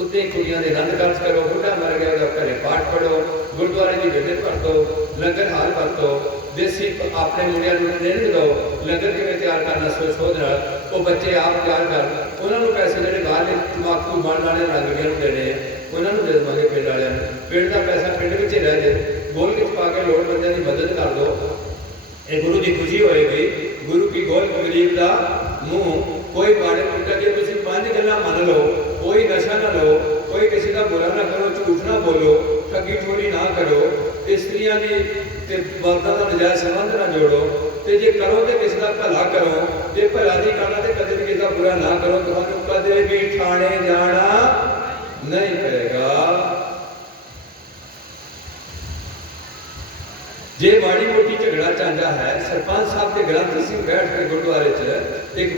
उत्ते कुड़ियां दे आनंद कारज करो, बुढ़ा मर गया तो घरे पाठ पढ़ो, गुरुद्वारे की विजिट वरतो, लंगर हाल वरतो, देसी अपने मुंडियां नूं ट्रेनिंग दो, लंगर किवें तैयार करना सोच नाल, वो बच्चे आप तैयार कर, उन्होंने पैसे जिहड़े बाहर तंबाकू बन वाले रंगीਆਂ ਨੂੰ देने, उन्होंने दे देवांगे पिंड वालियां नूं, पिंड का पैसा पिंड विच ही रह जाए, गोल विच पा के लोड़वंदियां दी मदद कर दो, ये गुरु की खुशी होएगी। गुरु की गोल गरीब का मुँह कोई माड़े मुंडा, जे तुसीं 5 गल्लां मन लो, कोई नशा ना लो, कोई किसी का बुरा ना करो, झूठ ना बोलो, ठगी ठोरी ना करो, स्त्रियां की ते मर्दां दा नजायज़ संबंध ना जोड़ो, ते जे करो तो किसी का भला करो, जे भला नहीं करना तो कदे भी किसी का बुरा ना करो, तुहानूं कदे भी ठाणे जाना नहीं पएगा। जे माड़ी मोटी झगड़ा झगड़ा झांझा है। सरपंच साहब के ग्रंथ सिंह बैठ के गुरुद्वारे च एक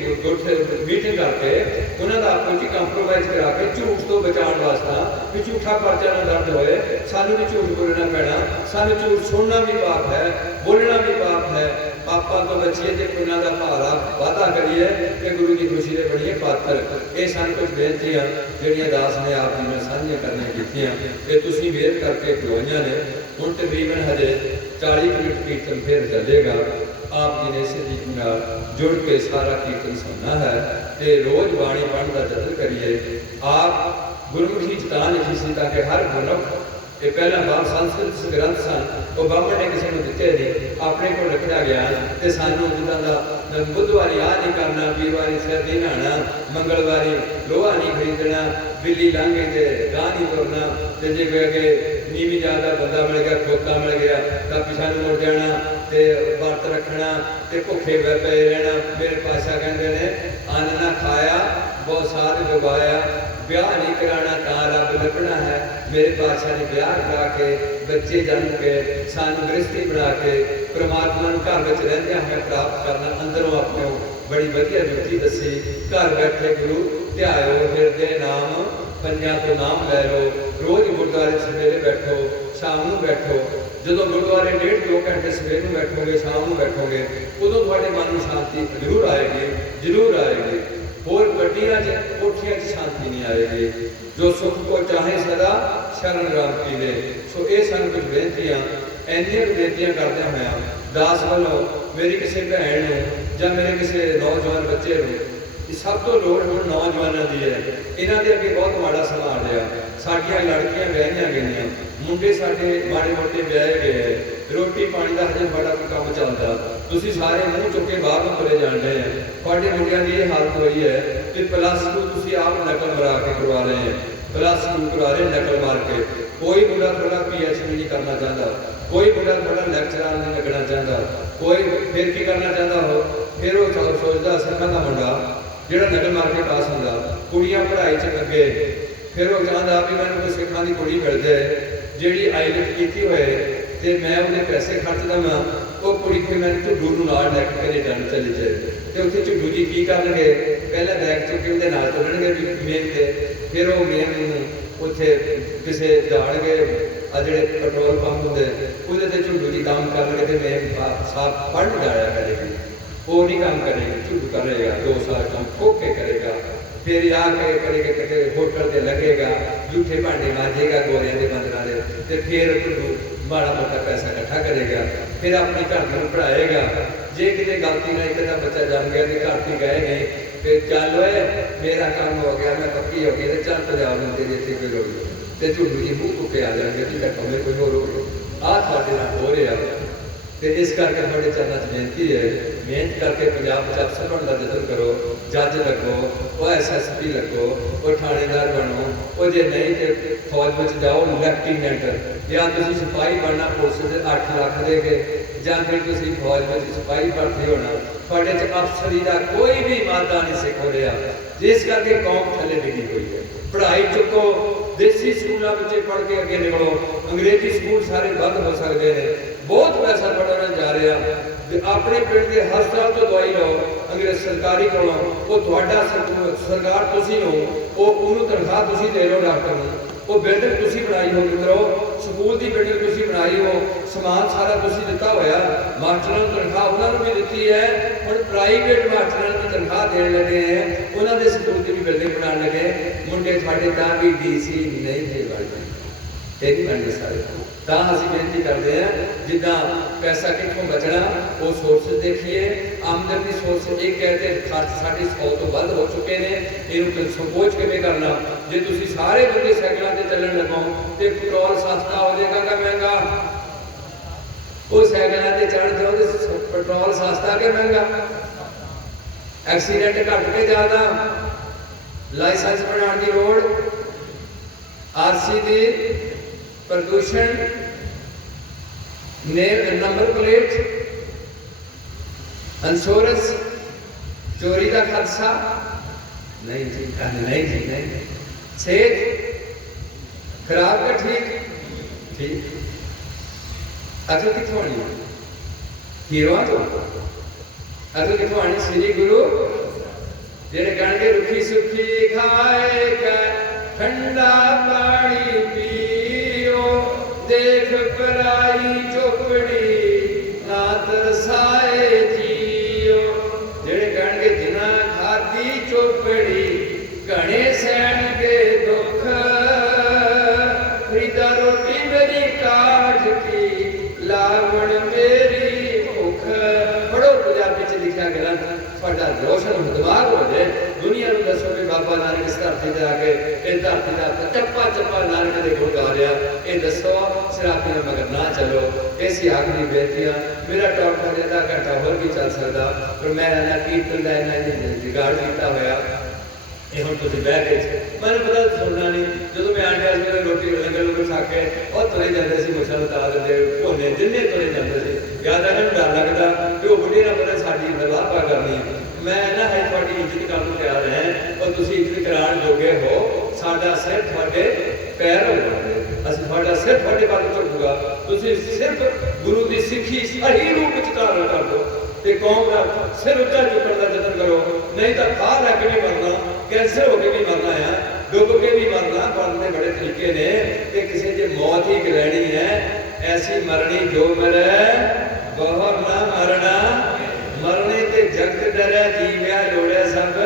मीटिंग करके उन्होंने आपस में कंप्रोमाइज करा के झूठ तो बचाने वास्ता भी झूठा पर्चा ना दर्ज होए, सानू भी झूठ बोलना पैना, सानू झूठ सुनना भी पाप है, बोलना भी पाप है। पापा तो बचिए ते पुण्य का भारा वादा करिए कि गुरु की खुशी के बड़िए पात्र। ये सन कुछ बेनतियां जिहड़ियां दास ने आप जी ने साझियां करने कीतियां ते तुसीं वेट करके खलोइयां ने। हुण तकरीबन हजे 40 मिनट कीर्तन फिर चलेगा। आप जी ने इस रीत नाल जुड़ के सारा कीर्तन सुनना है ते रोज बाणी पढ़न का जतन करिए। आप गुरमुखी च तां लिखी सी ताकि हर मनुख ये पहला बाप संस्कृत ग्रंथ सन वो ब्राह्मण ने किसी को दिते नहीं, अपने को रखा गया तो सानू जिदा का बुधवारी आ नहीं करना, वीरवारी सिर नहीं नहाना, मंगलवारी लोहा नहीं खरीदना, बिल्ली लांघे तो गां नहीं तुरना, तो जे कोई अगे नीवी जात का बंदा मिल गया, खोता मिल गया तो पिछा मुड़ जाना, तो वर्त रखना, तो भुखे पे रहना। मेरे पाशा कहते हैं अन्न ना खाया बहुत साल डुबाया, ब्याह नहीं कराना ता रब लभना है। मेरे पातशाह ने ब्याह करा के बच्चे जन्म के सानू गृहस्थी बना के परमात्मा घर में रहिंदियां है प्राप्त करना। अंदरों अपने बड़ी वधिया जुगती दसी, घर बैठे गुरु ध्याओ हिरदे नाम, पंजां तो नाम लै लो। रोज गुरुद्वारे सवेरे बैठो, शाम को बैठो। जो गुरुद्वारे 1.5-2 घंटे सवेर में बैठोगे, शाम को बैठोगे, उदों तुहाडे मन में शांति जरूर आएगी, जरूर आएगी। होर गड्डियां कोठियां शांति नहीं आएगी। जो सुख को चाहे सदा शरण राम की ले। सो ये सन कुछ बेनतियां, इन्नियां बेनतियां करदे होया दास वालों मेरी किसी भैन या मेरे किसी नौजवान बच्चे को सब तो लोड़ हुण नौजवानों की है। इन्हां दे अगे बहुत माड़ा समा आ रहा। साडियां लड़कियां ब्याहियां गईयां, मुंडे साडे माड़े मोटे ब्याहे गए, रोटी पानी का हजे बड़ा कोई काम चलता। तुसीं सारे मुँह चुके बाहर को तुरे जान रहे हैं। तुहाडे मुंडियां की यह हालत हुई है कि +2 तुसीं आप नकल मरा के करवा रहे हैं, +2 करवा रहे नकल मार के। कोई मुंडा थोड़ा PhD नहीं करना चाहता, कोई मुंडा थोड़ा लेक्चरार नहीं लगना चाहता, कोई फिर की करना चाहता हो, फिर वो सोचता सिखां का मुंडा जिहड़ा नकल मार के पास होंदा। कुड़ियां पढ़ाई च अगे, फिर वो चाहता भी मैंने कोई सिखां की कुड़ी मिल जाए जिहड़ी IELTS कीती होए ते मैं उन्हें पैसे खर्च देवां, वो कुड़ी फिर मैं झुग्गू नूं नाल लैके कनेडा नूं चली जाए। तो उत्थे झुग्गू जी की करनगे, पहले बैग चुक के उहदे नाल तुरनगे मेम ते, फिर वो मेम नूं उत्थे किसे जाणगे आ जिहड़े पेट्रोल पंप होंदे उहदे ते झुग्गू जी काम करनगे ते मेम साफ पढ़न जाया करेगी। वो नहीं काम करेगी, झुग्गू करेगा 2 साल काम ठोक के करेगा, फिर आके करेगा किते होटल ते लगेगा, झूठे भांडे मांजेगा गोरियां दे बंदरां दे, ते फिर झुग्गू माड़ा मोटा पैसा इकट्ठा करेगा, फिर अपने घर में पढ़ाएगा। जे कितने गलती में एक बच्चा जम गया तो घर से गए नहीं, फिर चल होए मेरा काम हो गया, मैं पक्की हो गई, चल पंजाब में तेरे इतने कोई लोग तो झुग्गू जी मुँह कुके आ जाएंगे कि देखो मेरे कोई होर आ साढ़े नाल हो रहा। तो इस करके थोड़े चरणों में बेनती है, मेहनत करके पंजाब च अफसर बनने का जतन करो, जज लगो, वो SSP लगो, वो थानेदार बनो, वो जे नहीं तो फौज में जाओ लैफ्टिनेंट, या तुम सिपाही बनना पुलिस के 8 लाख देके, या फिर तुम फौज में सिपाही भर्ती होना। थोड़े च अफसरी का कोई भी मादा नहीं सिख हो रहा, जिस करके कौम थले डिगी हुई है। पढ़ाई चुको, देसी स्कूलों में पढ़ के अगे निकलो, अंग्रेजी स्कूल सारे बंद हो सकते हैं, बहुत पैसा बढ़ाना जा रहा। अपने पिंड के हस्पताल तो दवाई लो अंग्रेज सरकारी को, वो थोड़ा सरकार तुसी हो, वो उन्होंने तनख्वाह तुसी दे लो डॉक्टर को, वो बिल्डिंग तुसी बनाई हो मित्रो, स्कूल की बिल्डिंग तुसी बनाई हो, समान सारा तुसी दिता होया, मास्टरों को तनख्वाह उन्होंने भी दी है। हुण प्राइवेट मास्टरों की तनख्वाह देने लगे हैं, उन्होंने स्कूल की भी बिल्डिंग बनाने लगे। मुंडे थोड़े तां भी DC नहीं थे बनते, ये नहीं बनते सारे। तां असीं बेनती करते हैं जिदा पैसा कितों बचना वो सोर्स देखिए। आमदन की सोर्स एक कहते खर्च साढ़े 100 तो वध हो चुके हैं, इनू संकोच किवें करना। जे तुसीं सारे बंदे साइकिलों से चलन लगो तो पेट्रोल सस्ता हो जाएगा कि महंगा? वो साइकिलों से चढ़ जाओ तो पेट्रोल सस्ता कि महंगा? एक्सीडेंट घट के ज़्यादा, लाइसेंस बनाने की लोड़, RC की प्रदूषण, नंबर प्लेट, इंश्योरेंस, चोरी का खदशा नहीं जी, नहीं जी, नहीं। सेहत खराब का ठीक ठीक, अकल कितों आनी? ਹੀਰੋਆਂ ਤੋਂ ਅਸਲ ਕਿੱਥੋਂ ਆਣੀ? ਸ੍ਰੀ ਗੁਰੂ ਜਿਹੜੇ ਕਹਿਣਗੇ ਰੁੱਖੀ ਸੁੱਖੀ ਖਾਏ ਕਰ ਠੰਡਾ ਪਾਣੀ ਪੀਓ, ਦੇਖ ਪਰਾਈ ਚੋਪੜੀ ਨਾ ਤਰਸਾਏ ਜੀਓ। ਜਿਹੜੇ ਕਹਿਣਗੇ ਜਿਨ੍ਹਾਂ ਖਾਦੀ ਚੋਪੜੀ ਘਣੇ ਸਹਿਣਗੇ ਦੁੱਖ, ਫਰੀਦਾ ਰੋਟੀ ਮੇਰੀ ਕਾਢ ਕੀ ਲਾਵਣ ਮੇਰੀ ਭੁੱਖ। ਪੜੋ ਪੰਜਾਬੀ ਚ ਲਿਖਿਆ ਗ੍ਰੰਥ, ਤੁਹਾਡਾ ਰੋਸ਼ਨ ਦਿਮਾਗ ਹੋ ਜਾਏ। ਦੁਨੀਆ ਨੂੰ ਦੱਸੋ ਵੀ ਬਾਬਾ ਨਾਨਕ ਇਸ ਧਰਤੀ ਤੇ ਆ ਕੇ ਇਹ ਧਰਤੀ ਦਾ ਚੱਪਾ ਚੱਪਾ ਨਾਨਕ ਦੇ ਗੁਣ ਗਾ ਰਿਹਾ, ਇਹ ਦੱਸੋ ਸ਼ਰਾਬੀ ਦੇ ਮਗਰ ਨਾ ਚੱਲੋ। ਐਸੀ ਆਖਰੀ ਬੇਨਤੀਆਂ। ਮੇਰਾ ਟਾਕ ਦਾ ਅੱਧਾ ਘੰਟਾ ਹੋਰ ਵੀ ਚੱਲ ਸਕਦਾ, ਪਰ ਮੈਂ ਇਹਨਾਂ ਕੀਰਤਨ ਦਾ ਇਹਨਾਂ ਜੁਗਾੜ ਕੀਤਾ ਹੋਇਆ। ਇਹ ਹੁਣ ਤੁਸੀਂ ਬਹਿ ਕੇ ਮੈਨੂੰ ਪਤਾ ਸੁਣਨਾ ਨਹੀਂ। ਜਦੋਂ ਮੈਂ ਆਂਡਿਆ ਸੀ ਮੇਰੇ ਰੋਟੀ ਲੰਗਰ ਨੂੰ ਖਾ ਕੇ ਉਹ ਤੁਰੇ ਜਾਂਦੇ ਸੀ, ਮੁੱਛਾਂ ਨੂੰ ਤਾਰ ਦਿੰਦੇ ਭੋਨੇ ਜਿੰਨੇ ਤੁਰੇ ਜਾਂਦੇ ਸੀ। ਯਾਦ ਆ ਮੈਨੂੰ ਡਰ ਲੱਗਦਾ ਕਿ ਉਹ ਬੁੱਢੇ ਨਾ ਪਤਾ ਸਾਡੀ ਵਿਲਾਪਾ ਕਰਨੀ। ਮੈਂ ਨਾ ਹੈ ਤੁਹਾਡੀ ਇੱਜ਼ਤ ਕਰਨ ਨੂੰ ਤਿਆਰ ਹੈ, ਔਰ ਤੁਸੀਂ ਇੱਜ਼ਤ ਕਰਾਉਣ ਜੋਗੇ ਹੋ। ਸਾਡਾ ਸਿਰ ਤੁਹਾਡੇ ਪੈਰ ਹੋ ਜਾਣਗੇ, ਅਸੀਂ ਤੁਹਾਡਾ ਸਿਰ ਤੁਹਾਡੇ ਵੱਲ ਝੁਕੂਗਾ। ਤੁਸੀਂ ਸਿਰਫ ਗੁਰੂ ਦੀ ਸਿੱਖੀ ਸਹੀ ਰੂਪ ਵਿੱਚ ਧਾਰਨ ਕਰ ਦਿਓ ਤੇ ਕੌਮ ਦਾ ਸਿਰ ਉੱਚਾ ਚੁੱਕਣ ਦਾ ਯਤਨ ਕਰੋ। ਨਹੀਂ ਤਾਂ ਫਾਹ ਲੈ ਕੇ ਵੀ ਮਰਨਾ, ਕੈਂਸਰ ਹੋ ਕੇ ਵੀ ਮਰਨਾ ਹੈ, ਡੁੱਬ ਕੇ ਵੀ ਮਰਨਾ। ਮਰਨ ਦੇ ਬੜੇ ਤਰੀਕੇ ਨੇ ਤੇ ਕਿਸੇ ਜੇ ਮੌਤ ਹੀ ਲੈਣੀ ਹੈ, ਐਸੀ ਮਰਨੀ ਜੋ ਮਰੇ ਬਹੁਰ ਨਾ ਮਰਨਾ। ਮਰਨੇ ਤੇ ਜਗਤ ਡਰਿਆ ਜੀਵਿਆ ਲੋੜਿਆ ਸਭ।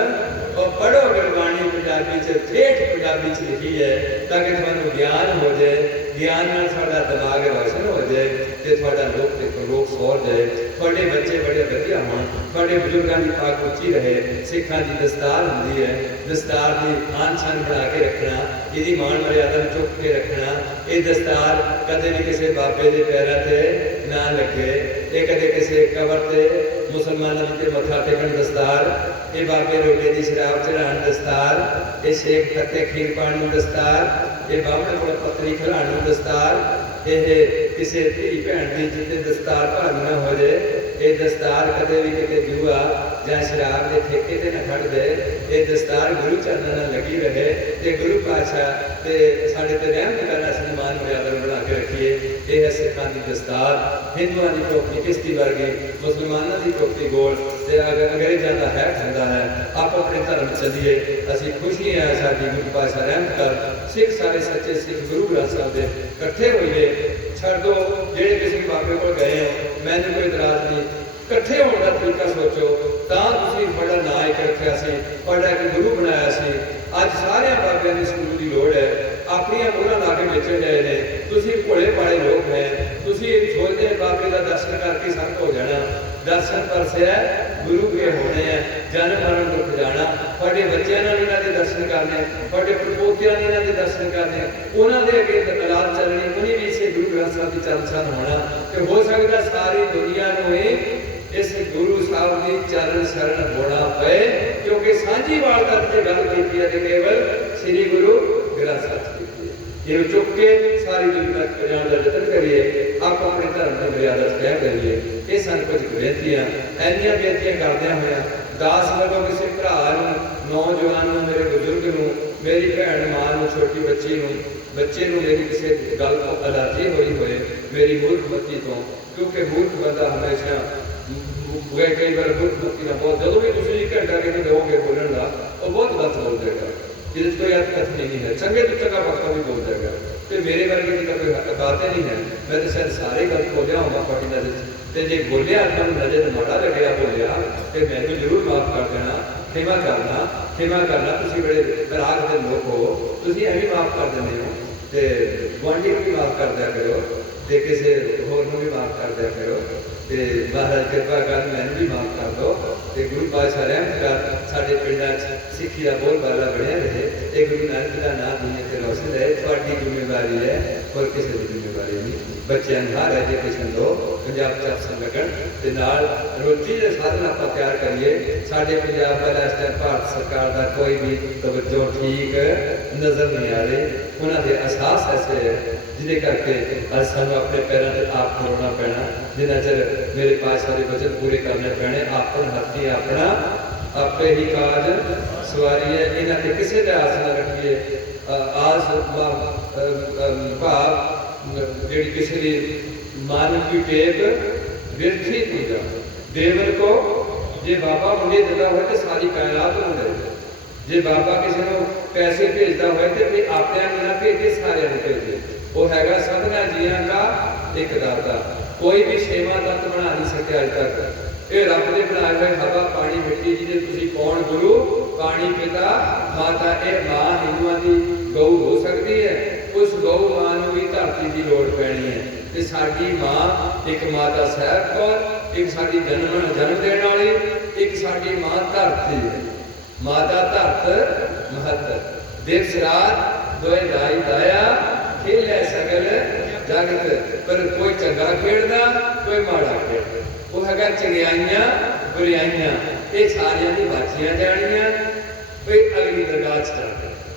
ਉਹ ਪੜੋ ਗੁਰਬਾਣੀ ਪੰਜਾਬੀ ਚ, ਠੇਠ ਪੰਜਾਬੀ ਚ ਲਿਖੀ ਹੈ, ਤਾਂ ਕਿ ਤੁਹਾਨੂੰ ਗਿਆਨ ਹੋ ਜਾਏ। ਗਿਆਨ ਨਾਲ ਤੁਹਾਡਾ ਦਿਮਾਗ ਰੋਸ਼ਨ ਹੋ ਜਾਏ ਤੇ ਤੁਹਾਡਾ ਲੋਕ ਸੌਰ ਜਾਏ। ਤੁਹਾਡੇ ਬੱਚੇ ਬੜੇ ਵਧੀਆ ਹੋਣ, ਤੁਹਾਡੇ ਬਜ਼ੁਰਗਾਂ ਦੀ ਪਾਕ ਉੱਚੀ ਰਹੇ। ਸਿੱਖਾਂ ਦੀ ਦਸਤਾਰ ਹੁੰਦੀ ਹੈ, ਦਸਤਾਰ ਦੀ ਆਨ ਸ਼ਾਨ ਬਣਾ ਕੇ ਰੱਖਣਾ, ਇਹਦੀ ਮਾਣ ਮਰਿਆਦਾ ਨੂੰ ਚੁੱਕ ਕੇ ਰੱਖਣਾ। ਇਹ ਦਸਤਾਰ ਕਦੇ ਵੀ ਕਿਸੇ ਬਾਬੇ ਦੇ ਪੈਰਾਂ ਤੇ ਨਾ ਲੱਗੇ, ਇਹ ਕਦੇ ਕਿਸੇ ਕਬਰ ਤੇ ਮੁਸਲਮਾਨਾਂ ਦੀ ਮੱਥਾ ਟੇਕਣ ਦਸਤਾਰ, ਇਹ ਬਾਬੇ ਰੋਡੇ ਦੀ ਸ਼ਰਾਬ ਚੜਾਉਣ ਦਸਤਾਰ, ਇਹ ਸ਼ੇਖ ਖੱਤੇ ਖੀਰ ਪਾਣ ਨੂੰ ਦਸਤਾਰ, ਇਹ ਬਾਬੇ ਕੋਲ ਪੱਤਰੀ ਖਿਲਾਉਣ ਨੂੰ ਦਸਤਾਰ, ਇਹ ਕਿਸੇ ਧੀ ਭੈਣ ਦੀ ਜਿੱਤੇ ਦਸਤਾਰ ਭਾਰੀ ਨਾ ਹੋ ਜਾਏ। ਇਹ ਦਸਤਾਰ ਕਦੇ ਵੀ ਕਿਤੇ ਜੂਆ ਜਾਂ ਸ਼ਰਾਬ ਦੇ ਠੇਕੇ ਤੇ ਨਾ ਖੜ ਦੇ। ਇਹ ਦਸਤਾਰ ਗੁਰੂ ਚਰਨਾਂ ਨਾਲ ਲੱਗੀ ਰਹੇ ਤੇ ਗੁਰੂ ਪਾਤਸ਼ਾਹ ਤੇ ਸਾਡੇ ਤੇ ਰਹਿਮਤ ਕਰਨਾ, ਸਨਮਾਨ ਮਰਿਆਦਾ ਨੂੰ ਬਣਾ ਕੇ ਰੱਖੀਏ। ਇਹ ਹੈ ਸਿੱਖਾਂ ਦੀ ਦਸਤਾਰ। ਹਿੰਦੂਆਂ ਦੀ ਟੋਪੀ ਕਿਸ਼ਤੀ ਵਰਗੀ, ਮੁਸਲਮਾਨਾਂ ਦੀ ਟੋਪੀ ਗੋਲ ਤੇ ਅੰਗਰੇਜ਼ਾਂ ਦਾ ਹੈ ਖਾਂਦਾ ਹੈ। ਆਪੋ ਆਪਣੇ ਧਰਮ ਚੱਲੀਏ। ਅਸੀਂ ਖੁਸ਼ੀ ਹੈ ਸਾਡੀ ਗੁਰੂ ਪਾਤਸ਼ਾਹ ਰਹਿਮਤ ਕਰ। ਸਿੱਖ ਸਾਰੇ ਸੱਚੇ ਸਿੱਖ ਗੁਰੂ ਗ੍ਰੰਥ ਸਾਹਿਬ ਦੇ ਇਕੱਠੇ ਹੋਈਏ। ਛੱਡ ਦੋ ਜਿਹੜੇ ਕਿਸੇ ਬਾਬੇ ਕੋਲ ਗਏ ਹੋ, ਮੈਨੂੰ ਕੋਈ ਇਤਰਾਜ਼ ਨਹੀਂ। ਇਕੱਠੇ ਹੋਣ ਦਾ ਤਰੀਕਾ ਸੋਚੋ। ਤਾਂ ਤੁਸੀਂ ਬੜਾ ਨਾਂ ਇੱਕ ਰੱਖਿਆ ਸੀ, ਬੜਾ ਇੱਕ ਗੁਰੂ ਬਣਾਇਆ ਸੀ। ਅੱਜ ਸਾਰਿਆਂ ਬਾਬਿਆਂ ਦੀ ਸਕੂਲ ਦੀ ਲੋੜ ਹੈ। ਆਪਣੀਆਂ ਮੋਹਰਾਂ ਲਾ ਕੇ ਵੇਚਣ ਗਏ ਨੇ। ਤੁਸੀਂ ਭੋਲੇ ਭਾਲੇ ਲੋਕ ਹੈ, ਤੁਸੀਂ ਸੋਚਦੇ ਬਾਬੇ ਦਾ ਦਰਸ਼ਨ ਕਰਕੇ ਸੰਤ ਹੋ ਜਾਣਾ। ਦਰਸ਼ਨ ਪਰਸਿਆ ਗੁਰੂ ਕੇ ਹੋਣੇ ਹੈ, ਜਨਮ ਮਰਨ ਦੁੱਖ ਜਾਣਾ। ਤੁਹਾਡੇ ਬੱਚਿਆਂ ਨਾਲ ਇਹਨਾਂ ਦੇ ਦਰਸ਼ਨ ਕਰਨੇ, ਤੁਹਾਡੇ ਪੜਪੋਤਿਆਂ ਨੇ ਇਹਨਾਂ ਦੇ ਦਰਸ਼ਨ ਕਰਨੇ, ਉਹਨਾਂ ਦੇ ਅੱਗੇ ਔਲਾਦ ਚੱਲਣੀ, ਉਹਨੇ ਵੀ ਇਸੇ ਗੁਰੂ ਗ੍ਰੰਥ ਸਾਹਿਬ ਦੀ ਚਰਨ ਹੋਣਾ। ਤੇ ਹੋ ਸਕਦਾ ਸਾਰੀ ਦੁਨੀਆ ਨੂੰ ਹੀ ਇਸ ਗੁਰੂ ਸਾਹਿਬ ਦੀ ਚਰਨ ਸ਼ਰਨ ਹੋਣਾ ਪਏ, ਕਿਉਂਕਿ ਸਾਂਝੀ ਵਾਲਤਾ ਤੇ ਗੱਲ ਕੀਤੀ ਹੈ ਤੇ ਕੇਵਲ ਸ੍ਰੀ ਗੁਰੂ ਗ੍ਰੰਥ ਸਾਹਿਬ ਕੀਤੀ ਹੈ। ਇਹਨੂੰ ਚੁੱਕ ਕੇ ਸਾਰੀ ਦੁਨੀਆ ਤੱਕ ਪਹੁੰਚਾਉਣ ਦਾ ਯਤਨ ਕਰੀਏ। ਆਪ ਆਪਣੇ ਧਰਮ ਦੀ ਮਰਿਆਦਾ ਤੈਅ ਕਰੀਏ। ਇਹ ਸਾਨੂੰ ਕੁਝ ਬੇਨਤੀਆਂ, ਇੰਨੀਆਂ ਬੇਨਤੀਆਂ ਕਰਦਿਆਂ ਹੋਇਆਂ ਦਾਸ ਵੱਲੋਂ ਕਿਸੇ ਭਰਾ ਨੂੰ, ਨੌਜਵਾਨ ਨੂੰ, ਮੇਰੇ ਬਜ਼ੁਰਗ ਨੂੰ, ਮੇਰੀ ਭੈਣ ਮਾਂ ਨੂੰ, ਛੋਟੀ ਬੱਚੀ ਨੂੰ, ਬੱਚੇ ਨੂੰ ਮੇਰੀ ਕਿਸੇ ਗੱਲ ਤੋਂ ਅਲਰਜੀ ਹੋਈ ਹੋਏ, ਮੇਰੀ ਮੂਰਖਮਤੀ ਤੋਂ, ਕਿਉਂਕਿ ਮੂਰਖ ਬੰਦਾ ਹਮੇਸ਼ਾ ਕਈ ਵਾਰ ਮੂਰਖਮਤੀ ਨਾਲ ਬਹੁਤ, ਜਦੋਂ ਵੀ ਤੁਸੀਂ ਇੱਕ ਘੰਟਾ ਕਿਤੇ ਦਿਓਗੇ ਬੋਲਣ ਦਾ, ਉਹ ਬਹੁਤ ਗਲਤ ਬੋਲ ਦੇਗਾ, ਜਿਹਦੇ 'ਚ ਕੋਈ ਅਰਥ ਨਹੀਂ ਹੈ। ਚੰਗੇ ਤੋਂ ਚੰਗਾ ਵਕਤਾ ਵੀ ਬੋਲ ਦੇਗਾ ਤੇ ਮੇਰੇ ਵਰਗੇ ਦੀ ਤਾਂ ਕੋਈ ਬਾਤ ਹੀ ਨਹੀਂ ਹੈ। ਮੈਂ ਤਾਂ ਸ਼ਾਇਦ ਸਾਰੇ ਗਲਤ ਬੋਲਿਆ ਹੋਵਾਂ ਤੁਹਾਡੀ ਨਜ਼ਰ 'ਚ, ਤੇ ਜੇ ਬੋਲਿਆ ਤੁਹਾਨੂੰ ਨਜ਼ਰ ਮਾੜਾ ਲੱਗਿਆ ਬੋਲਿਆ ਤੇ ਮੈਨੂੰ ਜ਼ਰੂਰ ਮਾਫ਼ ਕਰ ਦੇਣਾ, ਖਿਮਾ ਕਰਨਾ, ਖਿਮਾ ਕਰਨਾ। ਤੁਸੀਂ ਬੜੇ ਰਾਗ ਦੇ ਲੋਕ ਹੋ, ਤੁਸੀਂ ਐਵੇਂ ਮਾਫ਼ ਕਰ ਦਿੰਦੇ ਹੋ ਤੇ ਗੁਆਂਢੀ ਨੂੰ ਵੀ ਮਾਫ਼ ਕਰ ਦਿਆ ਕਰੋ ਤੇ ਕਿਸੇ ਹੋਰ ਨੂੰ ਵੀ ਮਾਫ਼ ਕਰ ਦਿਆ ਕਰੋ ਤੇ ਮਹਾਰਾਜ ਕਿਰਪਾ ਕਰ ਮੈਨੂੰ ਵੀ ਮਾਫ਼ ਕਰ ਦਿਓ ਤੇ ਗੁਰੂ ਪਾਤਸ਼ਾਹ ਰਹਿਮਤ ਕਰ ਸਾਡੇ ਪਿੰਡਾਂ 'ਚ ਸਿੱਖੀ ਦਾ ਬੋਲਬਾਲਾ ਬਣਿਆ ਰਹੇ। ਇਹ ਗੁਰੂ ਨਾਨਕ ਦਾ ਨਾਮ ਦੁਨੀਆ ਤੇ ਰੋਸ਼ਨ ਰਹੇ। ਤੁਹਾਡੀ ਜ਼ਿੰਮੇਵਾਰੀ ਹੈ, ਹੋਰ ਕਿਸੇ ਦੀ ਜ਼ਿੰਮੇਵਾਰੀ ਨਹੀਂ। ਬੱਚਿਆਂ ਨੂੰ ਹਰ ਐਜੂਕੇਸ਼ਨ ਦਿਓ, ਪੰਜਾਬ 'ਚ ਅਫਸਰ ਲੱਗਣ ਤੇ ਨਾਲ ਰੋਟੀ ਦੇ ਸਾਧਨ ਆਪਾਂ ਤਿਆਰ ਕਰੀਏ। ਸਾਡੇ ਪੰਜਾਬ ਵੱਲ ਇਸ ਟਾਈਮ ਭਾਰਤ ਸਰਕਾਰ ਦਾ ਕੋਈ ਵੀ ਤਵੱਜੋ ਠੀਕ ਨਜ਼ਰ ਨਹੀਂ ਆ ਰਹੀ। ਉਹਨਾਂ ਦੇ ਅਹਿਸਾਸ ਐਸੇ ਹੈ ਜਿਹਦੇ ਕਰਕੇ ਅੱਜ ਸਾਨੂੰ ਆਪਣੇ ਪੈਰਾਂ 'ਤੇ ਆਪ ਖੜੋਣਾ ਪੈਣਾ। ਜਿੰਨਾ ਚਿਰ ਮੇਰੇ ਪਾਤਸ਼ਾਹ ਦੇ ਵਚਨ ਪੂਰੇ ਕਰਨੇ ਪੈਣੇ। ਆਪਣ ਹੱਥੀਂ ਆਪਣਾ ਆਪੇ ਹੀ ਕਾਜ ਸਵਾਰੀਏ। ਇਹਨਾਂ ਤੇ ਕਿਸੇ ਦਾ ਆਸ ਨਾ ਰੱਖੀਏ। ਆਸ ਭਾਵ ਜਿਹੜੀ ਕਿਸੇ ਦੀ ਮਾਨਵ ਦੀ ਟੇਕ बिरथी पूजा देवर को जे बाबा मुंडे दिता हो तो सारी कायनात मुंडे, जे बाबा किसी को पैसे भेजता हो तो फिर अपने ना भेजे सारे भेजे। वो हैगा सबना जिया का एक दाता, कोई भी सेवा तत्त बना नहीं सके अज तक। ये रब ने बनाए हुए हवा पानी मिट्टी जिसे तुसी कौन गुरु पानी पिता माता, ये मां हिंदुओं की गौ हो सकती है, उस गौ मां को भी धरती की लोड़ पैनी है। तो साडी मां एक माता साहब कौर, एक साडी जन्म देने वाली, एक साडी मां धरती है। माता धरत महत दिवस रात दोए दाई दाया खेल सकल जगत, पर कोई चंगा खेड़दा कोई माड़ा खेड़दा। वो है चंगियाइयां बुराइयां, ये सारिया दी बाचियां जानियां, कोई अगली दरगाह चढ़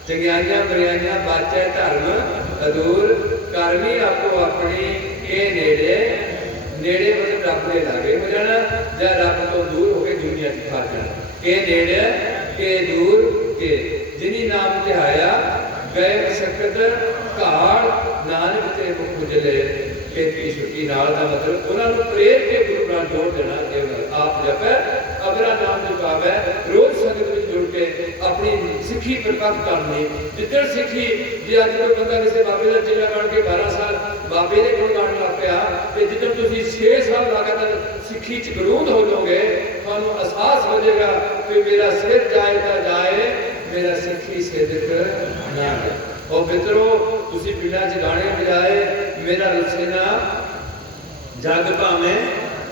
चंगियाइयां बुराइयां बाचा धर्म अदूर करनी आपो अपनी के नेड़े नेड़े मतलब रब के लागे हो जाना, या रब तो दूर होकर दुनिया च खा जाना। के नेड़े के दूर के जिनी नाम ध्याया गए मशक्कत घाड़ नानक ते मुख उजले, खेती छुट्टी नाल दा मतलब उन्होंने प्रेर के गुरु नाल जोड़ देना। आप जपे अगला नाम जपावे, रोज संगत में जुड़ के अपनी सिक्खी प्रकट करनी। जिधर सिक्खी जे अज कोई बंदा किसी बाबे का चेला बन के 12 साल बाबे के गुण गाने लग पिया, तो जिधर तुम 6 साल लगातार सिक्खी च गरूंद हो जाओगे, थानू एहसास हो जाएगा कि मेरा सिर जाए तो जाए, मेरा सिक्खी सिदक ना है। और मित्रों तुसी पिंडां च गाने बजाए मेरा रुसे ना जग भावें,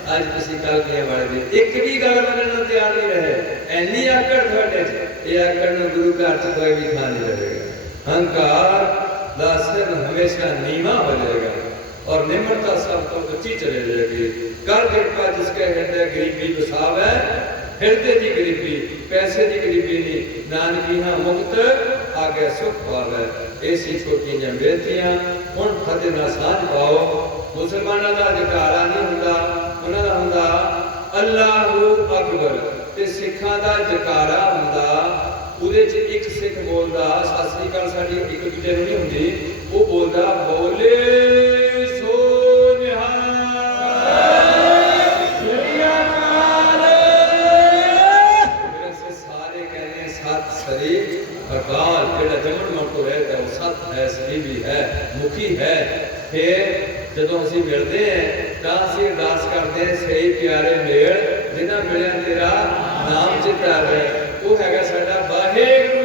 अज तुसी कल दियां वाले दिन एक भी गल मनण नूं तैयार नहीं रहे। ऐनी आकड़ तुहाडे च, ये आकड़ नूं गुरु घर च कोई भी थां नहीं रहेगा। अहंकार दा सिर हमेशा नीवा हो जाएगा और निम्रता सब तो ऊंची चले जाएगी। कर कृपा जिसके हृदय गरीबी बसावे, हृदय की गरीबी पैसे की गरीबी नहीं, नानकी हाँ मुक्त आगे सुख पावे। ऐसी छोटी जिहियां बेनतियां हुण फतेह नाल साझ पाओ। मुसलमानों का जकारा नहीं हुंदा, उन्हां दा हुंदा अल्लाहू अकबर, ते सिखां दा जकारा हुंदा। ਉਹਦੇ ਚ ਇੱਕ ਸਿੱਖ ਬੋਲਦਾ ਸਤਿ ਸ੍ਰੀ ਅਕਾਲ ਸਾਡੀ ਇੱਕ ਦੂਜੇ ਨੂੰ ਨਹੀਂ ਹੁੰਦੀ, ਉਹ ਬੋਲਦਾ ਬੋਲੇ ਸੋ ਨਿਹਾਲ ਸ੍ਰੀ ਅਕਾਲ। ਫਿਰ ਅਸੀਂ ਸਾਰੇ ਕਹਿੰਦੇ ਸਤਿ ਸ੍ਰੀ ਅਕਾਲ। ਜਿਹੜਾ ਜਮਨ ਮਨ ਤੋਂ ਰਹਿਦਾ ਉਹ ਸਤ ਹੈ, ਸ੍ਰੀ ਵੀ ਹੈ, ਮੁਖੀ ਹੈ। ਫਿਰ ਜਦੋਂ ਅਸੀਂ ਮਿਲਦੇ ਹਾਂ ਤਾਂ ਅਸੀਂ ਅਰਦਾਸ ਕਰਦੇ ਹਾਂ ਸਹੀ ਪਿਆਰੇ ਮੇਲ ਜਿਨ੍ਹਾਂ ਮਿਲਿਆ ਤੇਰਾ ਨਾਮ ਚਿਤਾਵੇ। वो है साडा वाहेगुरू